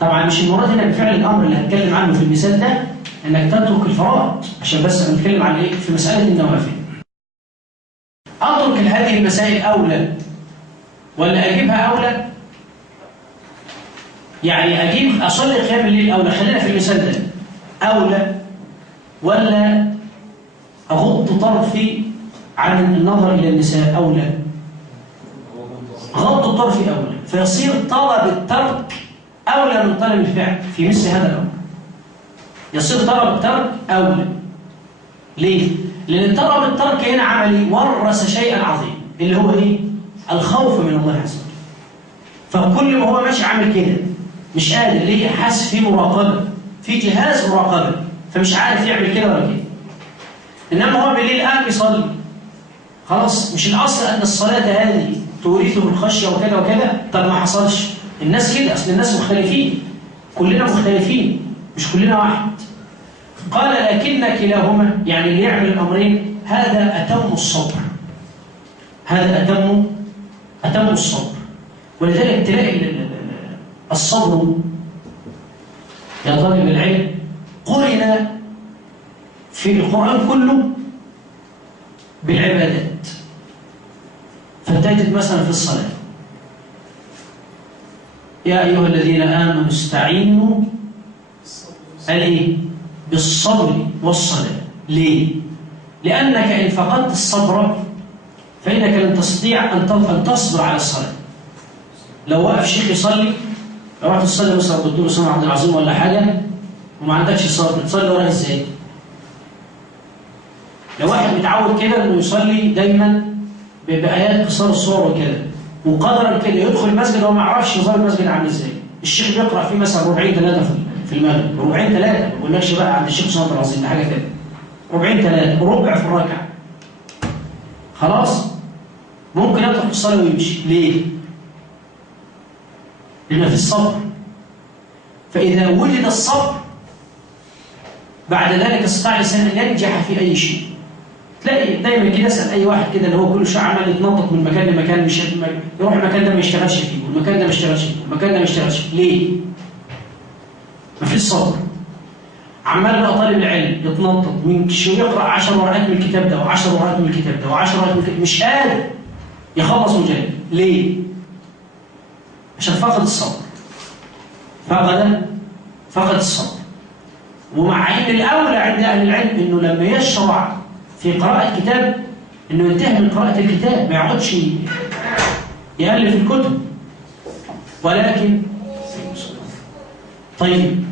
طبعا مش المراد هنا بفعل الأمر اللي هتكلم عنه في المثال ده إنك تترك الفرائض، عشان بس نتكلم عن إيه؟ في مسألة النوافل. أترك هذه المسائل أولى ولا أجيبها أولى؟ يعني أجيب أصلي قيام الليل أولى، خلينا في المثال ده، أولى ولا أغض طرفي عن النظر إلى النساء أولى؟ غض الطرف أولى، فيصير طلب الترك أولى من طلب الفعل في مثل هذا الأمر. يصير طلب الترك أولى. ليه؟ لأن طلب الترك هنا عملي ورث شيئا عظيما اللي هو إيه؟ الخوف من الله عز وجل. فكل ما هو ماشي عامل كده مش قادر، ليه؟ حاسس في مراقبة، في جهاز مراقبة، فمش عارف يعمل كده ولا كده. إنما هو بالليل قاعد بيصلي، خلاص مش الأصل أن الصلاة هذه تورثه الخشية وكذا وكذا. طب ما حصلش، الناس كده، أصل الناس مختلفين، كلنا مختلفين، مش كلنا واحد. قال لكن كلاهما، يعني اللي يعمل الأمرين هذا أتم الصبر، هذا أتم الصبر. ولذلك تلاقي الصبر يا طالب العلم قرن في القرآن كله بالعبادات. فتجد مثلا في الصلاة يا أيها الذين آمنوا استعينوا بالصبر والصلاة. ليه؟ لأنك إن فقدت الصبر فإنك لن تستطيع أن تصبر على الصلاة. لو وقف شيخ يصلي، لو رحت تصلي مثلا بالدور سمع عبد العظيم ولا حاجة وما عندكش صبر، تصلي وراه إزاي؟ لو واحد متعود كده إنه يصلي دايما بآيات قصار الصور وكده، وقدرا كده يدخل المسجد وما يعرفش نظام المسجد عامل إزاي، الشيخ بيقرأ فيه مثلا ربعين ثلاثة في المغرب، ربعين ثلاثة، ما بقولكش بقى عند الشيخ صلى الله عليه وسلم حاجة كده، ربعين ثلاثة وربع في الركعة، خلاص ممكن يترك الصلاة ويمشي. ليه؟ لأن في الصبر. فإذا وجد الصبر بعد ذلك استطاع الإنسان أن ينجح في أي شيء. تلاقي دايما كده اسأل أي واحد كده اللي هو كل شوية عمال يتنطط من مكان لمكان، مش يروح المكان ده ما يشتغلش فيه، والمكان ده ما يشتغلش فيه، والمكان ده ما يشتغلش فيه. ليه؟ ما فيش صبر. عمال بقى طالب العلم يتنطط من شوية يقرأ 10 ورقات من الكتاب ده و10 ورقات من الكتاب ده و10 ورقات من الكتاب، مش قادر يخلص مجلد. ليه؟ عشان فقد الصبر. فقد الصبر. ومع ان الاولى عند اهل العلم انه لما يشرع في قراءة كتاب انه ينتهي من قراءة الكتاب، ما يقعدش يألف الكتب. ولكن طيب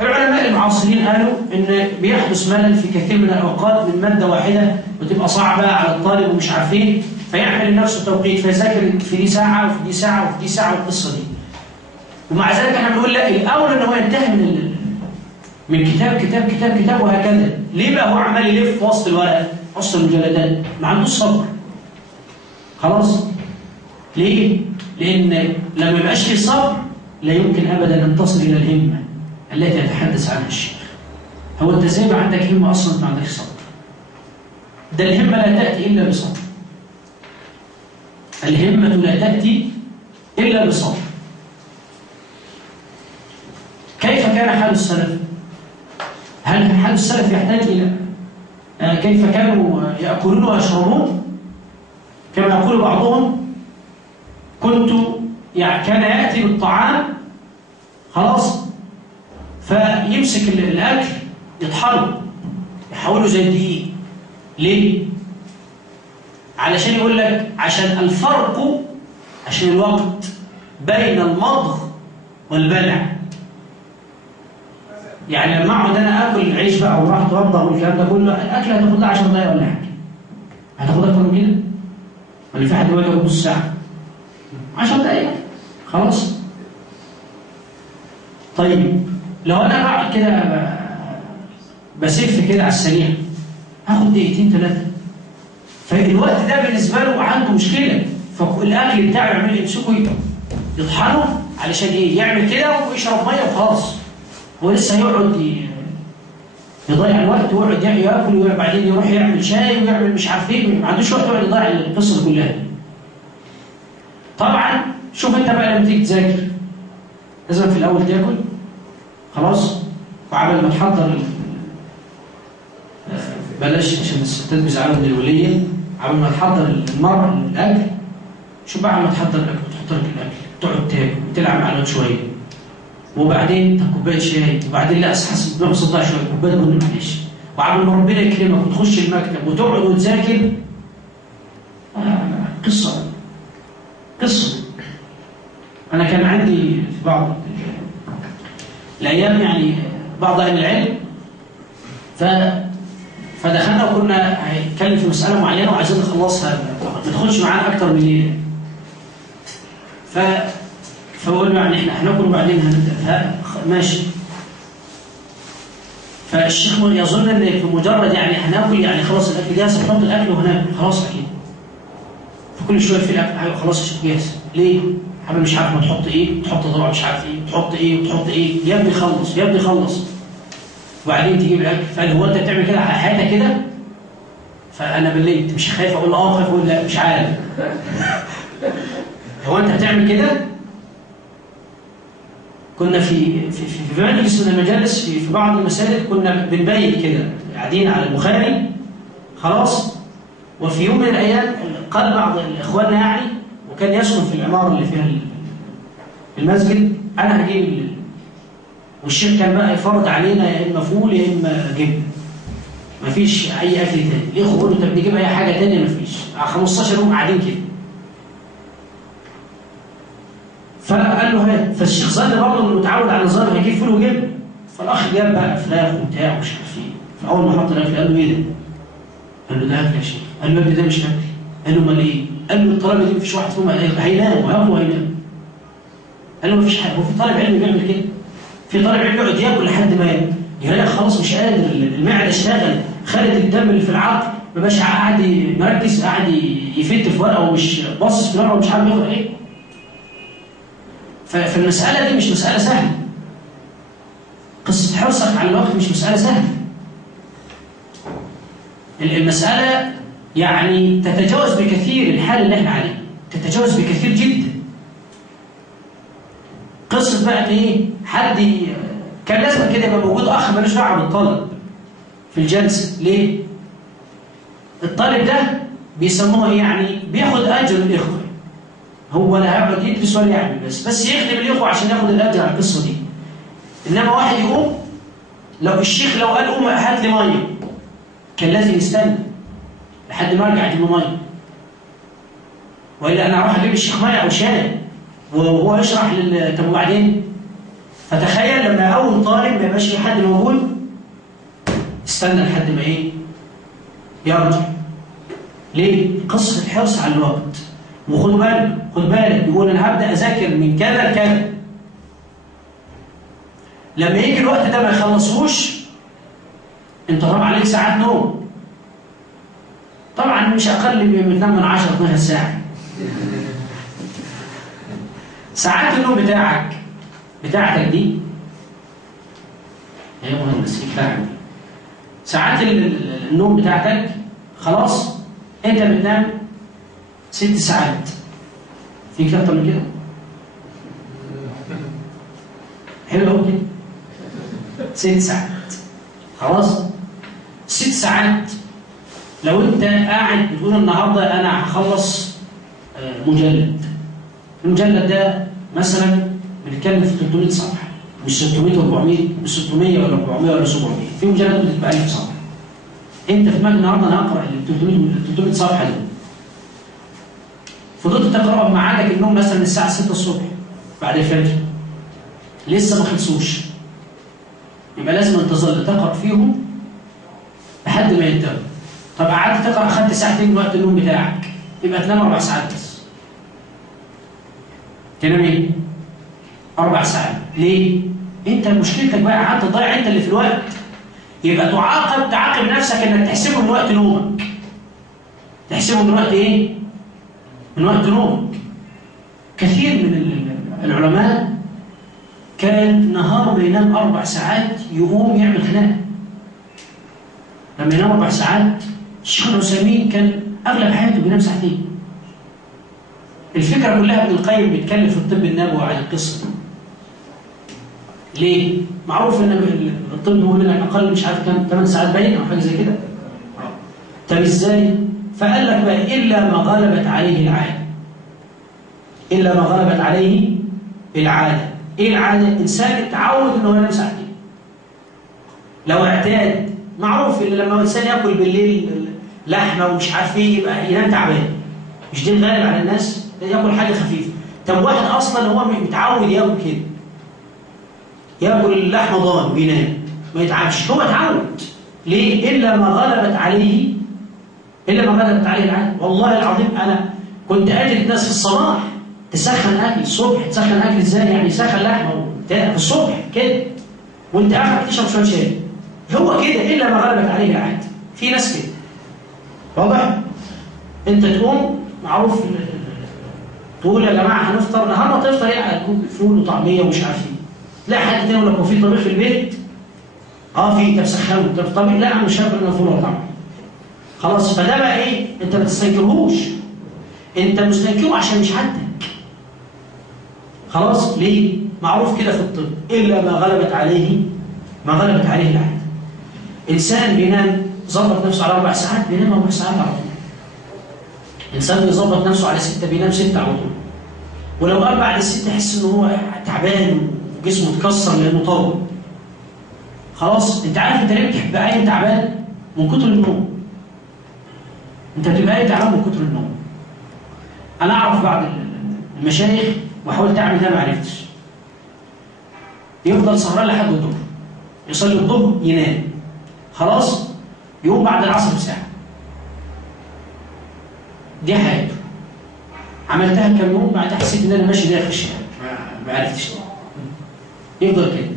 العلماء المعاصرين قالوا ان بيحدث ملل في كثير من الاوقات من مادة واحدة وتبقى صعبة على الطالب ومش عارفين، فيعمل لنفسه توقيت فيذاكر في دي ساعة وفي دي ساعة وفي دي ساعة والقصة دي. ومع ذلك احنا بنقول لا، الاولى ان هو ينتهي من كتاب وهكذا. ليه بقى هو عمال يلف وسط الورقه وسط المجلدات؟ ما عندوش صبر. خلاص. ليه؟ لان لما يبقاش فيه صبر لا يمكن ابدا ان تصل الى الهمه التي يتحدث عنها الشيخ. هو انت ازاي ما عندك همه اصلا ما عندكش صبر؟ ده الهمه لا تاتي الا بصبر. الهمه لا تاتي الا بصبر. كيف كان حال السلف؟ هل حال السلف يحتاج إلى كيف كانوا يأكلون ويشربون؟ كما يقول بعضهم كان يأتي بالطعام خلاص فيمسك الأكل يطحنه يحوله زي الدقيق. ليه؟ علشان يقول لك عشان الفرق، عشان الوقت بين المضغ والبلع. يعني لما اقعد انا اكل العيش بقى وراح اتوضا والكلام ده كله، الاكل هتاخد لها 10 دقايق ولا حاجه. هتاخد اكتر من كده؟ ولا في حد يقول لك نص ساعه؟ 10 دقايق خلاص. طيب لو انا بقعد كده بسف كده على السريع هاخد دقيقتين ثلاثه. فالوقت ده بالنسبه له عنده مشكله، فالاكل بتاعه يعمل يمسكه يطحنه علشان ايه؟ يعمل كده ويشرب ميه وخلاص. هو لسه هيقعد يضيع الوقت ويقعد ياكل وبعدين يروح يعمل شاي ويعمل مش عارف ايه، ما عندوش وقت يقعد يضيع القصه كلها. طبعا شوف انت بقى لما تيجي تذاكر لازم في الاول تاكل خلاص، وعمل ما تحضر بلاش عشان الستات بيزعلوا من الوليه، قبل ما تحضر المرة الأكل، شوف بقى لما تحضر الأكل وتحط لك الأكل تقعد تاكل وتلعب مع الواد شوية، وبعدين كوباية شاي، وبعدين لا حاسس دماغي صداع شوية كوباية بن معلش، وعبد ما ربنا يكرمك وتخش المكتب وتقعد وتذاكر. قصة. أنا كان عندي في بعض الأيام يعني بعض أهل العلم، فدخلنا وكنا هنتكلم في مسألة معينة وعايزين نخلصها، ما تاخدش معانا أكتر من ليلة. فبقول له يعني إحنا هناكل وبعدين هنبدأ. ماشي. فالشيخ يظن إن في مجرد يعني هناكل يعني خلاص الأكل جاهز، نحط الأكل وهناكل خلاص أكيد. فكل شوية في الأكل أيوه خلاص الشيخ جاهز. ليه؟ حبيبي مش عارف ما تحط إيه، تحط طبعا مش عارف إيه، تحط إيه وتحط إيه، يا ابني خلص يا ابني خلص. وبعدين تجيب الاكل، فقال هو انت بتعمل كده على حياتك كده؟ فانا بالليل انت مش خايف؟ اقول له خايف. اقول لا مش عارف. هو انت بتعمل كده؟ كنا في مجلس من المجالس في بعض المساجد كنا بنبيت كده قاعدين على البخاري خلاص، وفي يوم من الايام قال بعض اخواننا يعني وكان يسكن في العماره اللي فيها المسجد، انا هجيب والشيخ كان بقى يفرض علينا يا اما فول يا اما جبن، مفيش اي اكل تاني. الاخوه قالوا طب نجيب اي حاجه تانيه، مفيش. 15 يوم قاعدين كده. فقال له هات. فالشيخ ظل برضه انه متعود على نظام هيجيب فول وجبن، فالاخ جاب بقى فراخ وبتاع ومش عارف ايه. فاول ما حط الاكل قال له ايه ده؟ قال له ده اكل يا شيخ. قال له ده مش اكل. قال له امال ايه؟ قال له الطلبه دي مفيش واحد فيهم هينام وهياكل وهينام. قال له مفيش حاجه. هو في طالب علم بيعمل كده؟ في طالب علم يقعد ياكل لحد ما يريح خلاص مش قادر، المعده اشتغل، خدت الدم اللي في العقل، ما بقاش قاعد مركز، قاعد يفت في ورقه ومش باصص في ورقه ومش عارف ياخد ايه. فالمساله دي مش مساله سهله. قصه حرصك على الوقت مش مساله سهله. المساله يعني تتجاوز بكثير الحال اللي احنا عليه، تتجاوز بكثير جدا. قصه بقى ايه؟ حد كان لازم كده يبقى موجود اخ مالوش دعوه بالطالب في الجلسه. ليه؟ الطالب ده بيسموه يعني بياخد اجر الاخوه، هو لا هيقعد يدرس ولا يعمل، بس يخدم الاخوه عشان ياخد الاجر على القصه دي. انما واحد يقوم، لو الشيخ لو قال قوم هات لي ميه كان لازم يستنى لحد ما ارجع اجيب له ميه، والا انا اروح اجيب الشيخ ميه او شاي وهو يشرح طب وبعدين؟ فتخيل لما اول طالب ما يبقاش في حد موجود، استنى لحد ما ايه؟ يرجع. ليه؟ قصه الحرص على الوقت. وخد بالك بيقول انا هبدا اذاكر من كذا لكذا. لما يجي الوقت ده ما يخلصوش، انت طبعا عليك ساعات نوم، طبعا مش اقل من 8 من 10 12 ساعه. ساعات النوم بتاعتك دي يا مهندس بتاعك، ساعات النوم بتاعتك خلاص انت بتنام 6 ساعات. في كده اكتر من كده؟ حلو قوي كده. 6 ساعات خلاص. 6 ساعات لو انت قاعد بتقول النهارده انا هخلص مجلد، المجلد ده مثلا بنتكلم في 300 صفحه، مش 600 و400، مش 600 ولا 400 ولا 700، في مجلد بتبقى 1000 صفحه. انت في دماغك النهارده انا هقرا ال 300 صفحه دي، فضلت تقراهم معادك النوم مثلا الساعه 6 الصبح بعد الفجر، لسه ما خلصوش، يبقى لازم تظل تقرا فيهم لحد ما ينتهوا. طب قعدت تقرا اخدت ساعتين من وقت النوم بتاعك، يبقى تنام 4 ساعات بس. تنام ايه؟ 4 ساعات. ليه؟ انت مشكلتك بقى قعدت تضيع انت اللي في الوقت، يبقى تعاقب نفسك انك تحسبه من وقت نومك. تحسبه من وقت ايه؟ من وقت نومك. كثير من العلماء كان نهار بينام 4 ساعات يقوم يعمل خناقه. لما ينام 4 ساعات، الشيخ العثيمين كان اغلب حياته بينام ساعتين. الفكره كلها ابن القيم بيتكلم في الطب النبوي عن القصه دي. ليه؟ معروف ان الطب هو منك اقل مش عارف كام 8 ساعات باين او حاجه زي كده. طب ازاي؟ فقال لك بقى إلا ما غلبت عليه العادة. إلا ما غلبت عليه العادة. إيه العادة؟ إنسان اتعود إنه ينام ساعتين. لو اعتاد معروف إن لما إنسان يأكل بالليل لحمة ومش عارف إيه يبقى ينام تعبان. مش دي الغالب على الناس؟ يأكل حاجة خفيفة. طب واحد أصلا هو متعود يأكل كده، يأكل اللحمة ضان وينام ما يتعبش، هو اتعود. ليه؟ إلا ما غلبت عليه العادة. والله العظيم أنا كنت أجد ناس في الصباح تسخن أكل الصبح. تسخن أكل إزاي؟ يعني يسخن لحمة في الصبح كده وأنت قاعد تشرب شوية شاي. هو كده إلا ما غلبت عليه العادة. في ناس كده واضح؟ أنت تقوم معروف تقول يا جماعة هنفطر، النهارده تفطر إيه؟ هتكون فول وطعمية ومش عارف إيه. لا حد تاني يقول لك هو في طبيخ في البيت؟ في تسخنه. طب طبيخ؟ لا أنا مش هاكل فول ولا طعمية. خلاص. فده بقى إيه؟ أنت ما تستنكرهوش. أنت مستنكره عشان مش حدك. خلاص. ليه؟ معروف كده في الطب إلا ما غلبت عليه العادة. إنسان بينام ظبط نفسه على 4 ساعات بينام 4 ساعات على طول. إنسان بيظبط نفسه على 6 بينام 6 على طول. ولو قال بعد ال6 يحس إن هو تعبان وجسمه اتكسر لأنه طول. خلاص. أنت عارف أنت ليه بتحب قايم تعبان؟ من كتر النوم. أنت بتبقى قايم تعبان من كتر النوم. أنا أعرف بعض المشايخ وحاولت أعمل ده ما عرفتش. يفضل سهران لحد الظهر، يصلي الظهر ينام، خلاص يقوم بعد العصر بساعة. دي حياته. عملتها كم يوم بعدها حسيت ان انا ماشي داخل الشارع ما عرفتش. يفضل كده.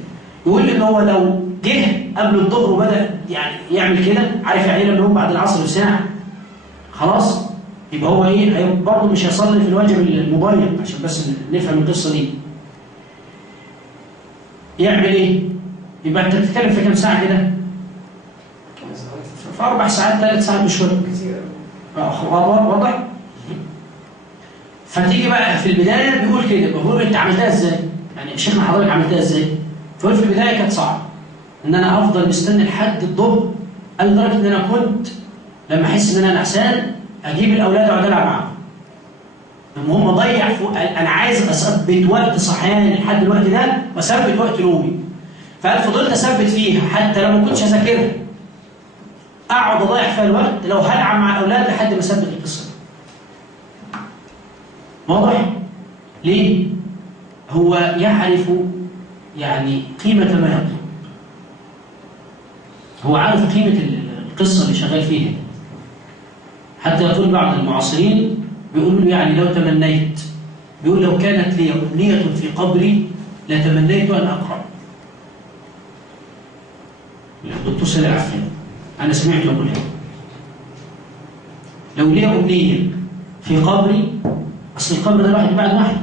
يقول لي ان هو لو جه قبل الظهر وبدا يعني يعمل كده، عارف يعني لما يقوم بعد العصر بساعة خلاص يبقى هو ايه؟ برضه مش هيصلي في الواجب المبين عشان بس نفهم القصه دي. يعمل ايه؟ يبقى انت بتتكلم في كام ساعه كده؟ في 4 ساعات 3 ساعات بشويه كتير. واضح؟ فتيجي بقى في البدايه بيقول كده، بقول انت عملتها ازاي؟ يعني شيخنا حضرتك عملتها ازاي؟ فقول في البدايه كانت صعبه ان انا افضل مستني لحد الظهر، لدرجه ان انا كنت لما احس ان انا نعسان اجيب الاولاد واقعد العب معاهم. المهم اضيع انا عايز اثبت وقت صحياني لحد الوقت ده واثبت وقت نومي. فانا فضلت اثبت فيها حتى لو ما كنتش هذاكرها اقعد اضيع فيها الوقت لو هلعب مع الاولاد لحد ما اثبت القصه. واضح؟ ليه؟ هو يعرف يعني قيمه ما يطلب. هو عارف قيمه القصه اللي شغال فيها. حتى يقول بعض المعاصرين بيقولوا يعني لو تمنيت، بيقول لو كانت لي أمنية في قبري لتمنيت أن أقرأ. الدكتور سيد العفان أنا سمعت يقول هذا. لو لي أمنية في قبري، أصل القبر ده واحد بعد واحد.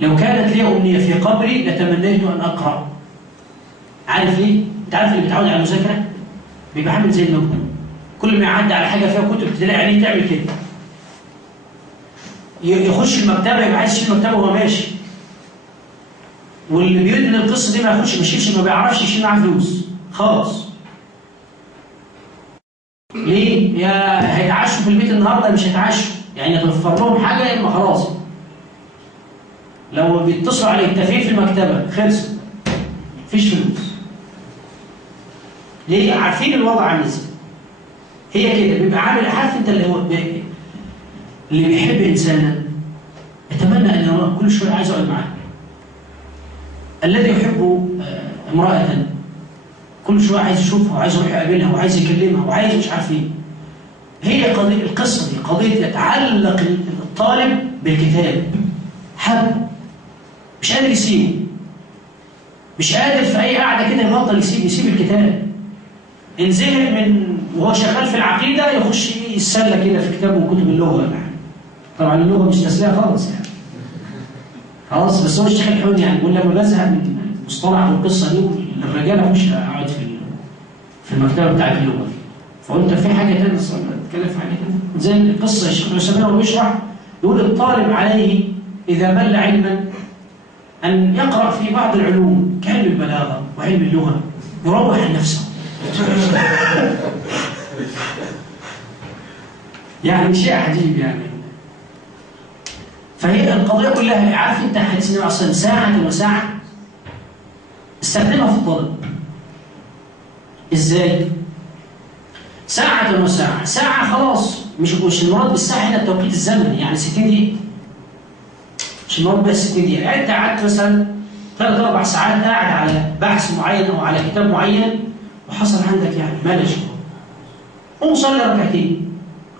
لو كانت لي أمنية في قبري لتمنيت أن أقرأ. عارف ليه؟ أنت عارف اللي بيتعود على المذاكرة بيبقى عامل زي الموجود. كل ما يعدي على حاجه فيها كتب تلاقي عينيه تعمل كده. يخش المكتبه يبقى عايز يشيل المكتبه وهو ماشي. واللي بيدمن القصه دي ما ياخدش ما يشيلش، ما بيعرفش يشيل معاه فلوس خالص. ليه؟ يا هيتعشوا في البيت النهارده مش هيتعشوا، يعني يتوفر لهم حاجه يا اما خلاص. لو بيتصلوا عليه انت فين في المكتبه؟ خلص مفيش فلوس. ليه؟ عارفين الوضع عامل ازاي. هي كده بيبقى عامل، عارف انت اللي هو اللي بيحب انسانا يتمنى ان يراه كل شويه عايز يقعد معاه. الذي يحب امراه كل شويه عايز يشوفها وعايز يروح يقابلها وعايز يكلمها وعايز مش عارف ايه. هي قضيه القصه دي قضيه يتعلق الطالب بالكتاب، حب مش قادر يسيبه، مش قادر في اي قعده كده يبطل يسيب الكتاب. إن زهق من وهو شغال في العقيدة يخش يتسلى كده في كتاب وكتب اللغة يعني. طبعا اللغة مش تسلية خالص يعني. خلاص بس هو الشيخ الحوني يعني بيقول لما بزهق من المصطلح والقصة دي الرجالة مش أقعد في المكتبة بتاعت اللغة. فقلت في حاجة تانية بتكلم في حاجة تانية زي القصة الشيخ عثمان وهو بيشرح يقول الطالب عليه إذا مل علما أن يقرأ في بعض العلوم كعلم البلاغة وعلم اللغة يروح عن نفسه. يعني شيء عجيب يعني. فهي القضية كلها، عارف انت حديث النبي اصلا ساعة وساعة استخدمها في الطلب. ازاي؟ ساعة وساعة، ساعة خلاص مش المراد بالساعة هنا التوقيت الزمني، يعني 60 دقيقة. مش المراد بس 60 دقيقة، يعني انت قعدت مثلا 3 4 ساعات قاعد على بحث معين او على كتاب معين وحصل عندك يعني ملل، قوم صلي ركعتين.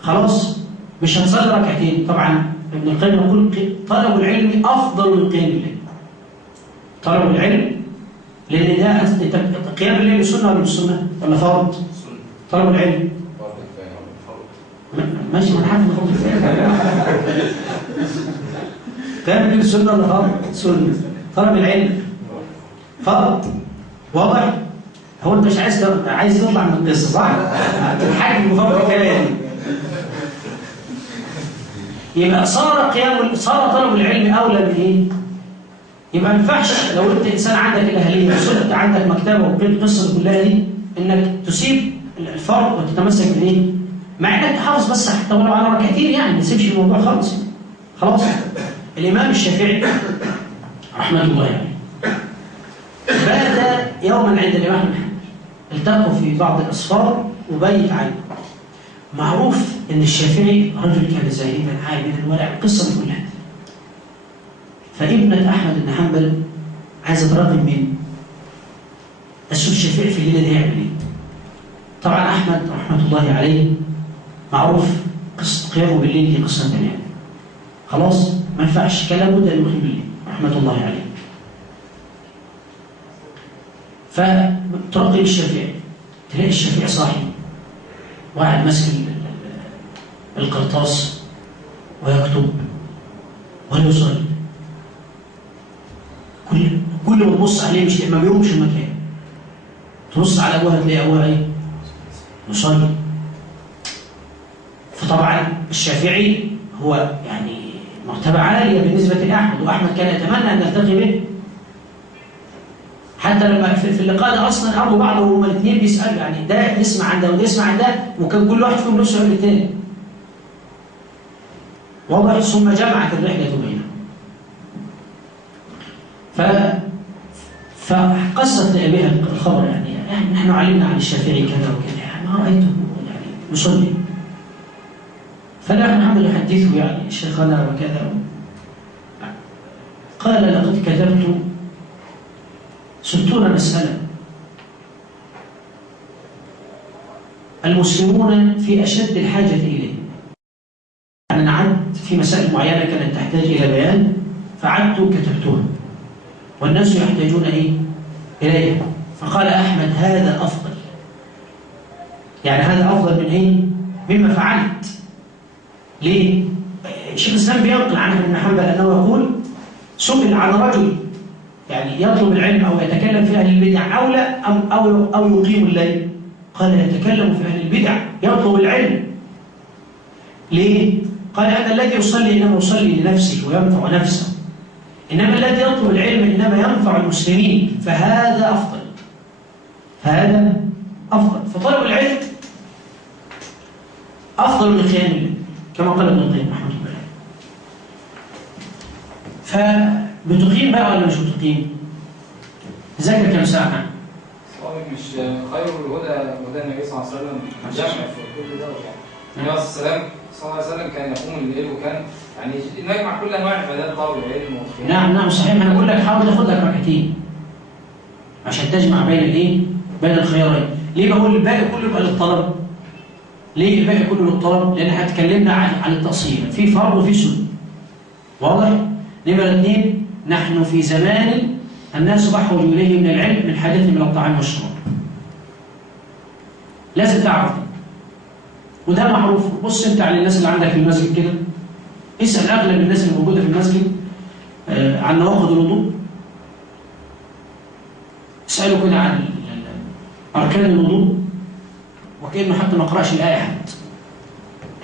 خلاص مش هتصلي ركعتين. طبعا ابن القيم يقول طلب العلم افضل من قيام الليل. طلب العلم، لان ده قيام الليل سنه ولا مش سنه ولا فرض؟ طلب العلم ماشي، ما انا عارف فرض كفايه. قيام الليل سنه ولا فرض؟ سنه. طلب العلم فرض. واضح؟ هو انت مش عايز تطلع من القصه صح؟ الحاج بفرض كفايه دي. يبقى صار طلب العلم اولى من ايه؟ يبقى ما ينفعش لو انت انسان عندك الاهليه وصرت عندك مكتبه وقلت القصه كلها دي انك تسيب الفرض وتتمسك بالايه؟ مع انك تحافظ بس حتى ولو على ركعتين، يعني ما تسيبش الموضوع خالص. خلاص. الامام الشافعي رحمه الله عليه بات يوما عند الامام احمد، التقوا في بعض الاسفار وبيت عنه. معروف ان الشافعي رجل كان زاهدا عابدا ورع، القصه دي كلها. فابنة احمد بن حنبل عايزه تراقب مين؟ اشوف الشافعي في الليله دي هيعمل ايه؟ طبعا احمد رحمه الله عليه معروف قصه قيامه بالليل دي قصه ثانيه. خلاص ما ينفعش كلام بد ان يقيم بالليل رحمه الله عليه. فتراقب الشافعي، تلاقي الشافعي صاحي وقاعد ماسك القرطاس ويكتب ويصلي. كل ما تبص عليه مش ما بيقومش المكان. تبص على ابوها تلاقي ابوها ايه؟ يصلي. فطبعا الشافعي هو يعني مرتبه عاليه بالنسبه لاحمد، واحمد كان يتمنى ان يلتقي به. حتى لما في اللقاء ده اصلا قابلوا بعض وهما الاثنين بيسالوا، يعني ده يسمع عن ده وده يسمع عن ده، وكان كل واحد فيهم نفسه يقول للثاني. واضح؟ ثم جمعت الرحله بينهم. فقصت لأبيها الخبر، يعني نحن علمنا عن الشافعي كذا وكذا، يعني ما رأيته يعني يصلي. فلا محمد يحدثه يعني شيخنا وكذا. قال لقد كتبت 60 مسألة المسلمون في أشد الحاجة إليه. يعني أنا عدت في مسائل معينة كانت تحتاج إلى بيان، فعدت كتبتها والناس يحتاجون إيه؟ إليها. فقال أحمد هذا أفضل، يعني هذا أفضل من إيه؟ مما فعلت. ليه؟ شيخ الإسلام بينقل عن ابن حنبل أنه يقول سئل عن رجل يعني يطلب العلم أو يتكلم في أهل البدع أولى أو يقيم الليل. قال يتكلم في أهل البدع يطلب العلم. ليه؟ قال أن الذي يصلي إنما يصلي لنفسه وينفع نفسه، إنما الذي يطلب العلم إنما ينفع المسلمين، فهذا أفضل. فهذا أفضل. فطلب العلم أفضل من قيام الليل كما قال ابن القيم رحمه الله. فبتقيم بقى ولا مش بتقيم؟ ذاكر كم ساعة؟ مش خير الهدى النبي صلى الله عليه وسلم جمع في كل ده يعني. النبي صلى الله عليه وسلم كان يقوم الليل وكان يعني يجمع كل انواع العبادات، طلب العلم والقيام. نعم صحيح. انا بقول لك حاول تاخد لك ركعتين عشان تجمع بين الايه؟ بين الخيارين. ليه بقول الباقي كله يبقى للطلب؟ ليه الباقي كله للطلب؟ لان احنا اتكلمنا عن التأصيل، في فرض وفي سنة. واضح؟ نمرة 2، نحن في زمان الناس أحوج إليه من العلم من حاجتهم إلى الطعام والشراب. لازم تعرف وده معروف. بص أنت على الناس اللي عندك في المسجد كده، اسأل أغلب الناس اللي موجودة في المسجد عن نواقض الوضوء. اسأله كده عن أركان الوضوء وكأنه حتى ما قرأش الآية حتى.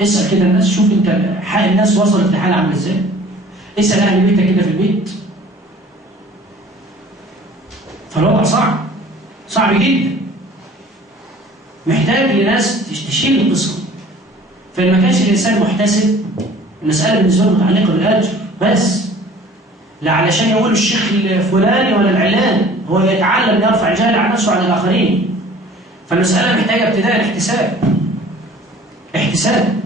اسأل كده الناس، شوف أنت حال الناس وصلت لحالة عاملة إزاي. اسأل أهل بيتك كده في البيت. فالوضع صعب جدا، محتاج لناس تشيل القصة. فإن ما كانش الإنسان محتسب المسألة بالنسبة له متعلقة بالأجر بس، لا علشان يقول الشيخ الفلاني ولا العلاني، هو يتعلم يرفع الجهل عن نفسه وعن الآخرين. فالمسألة محتاجة ابتداء احتساب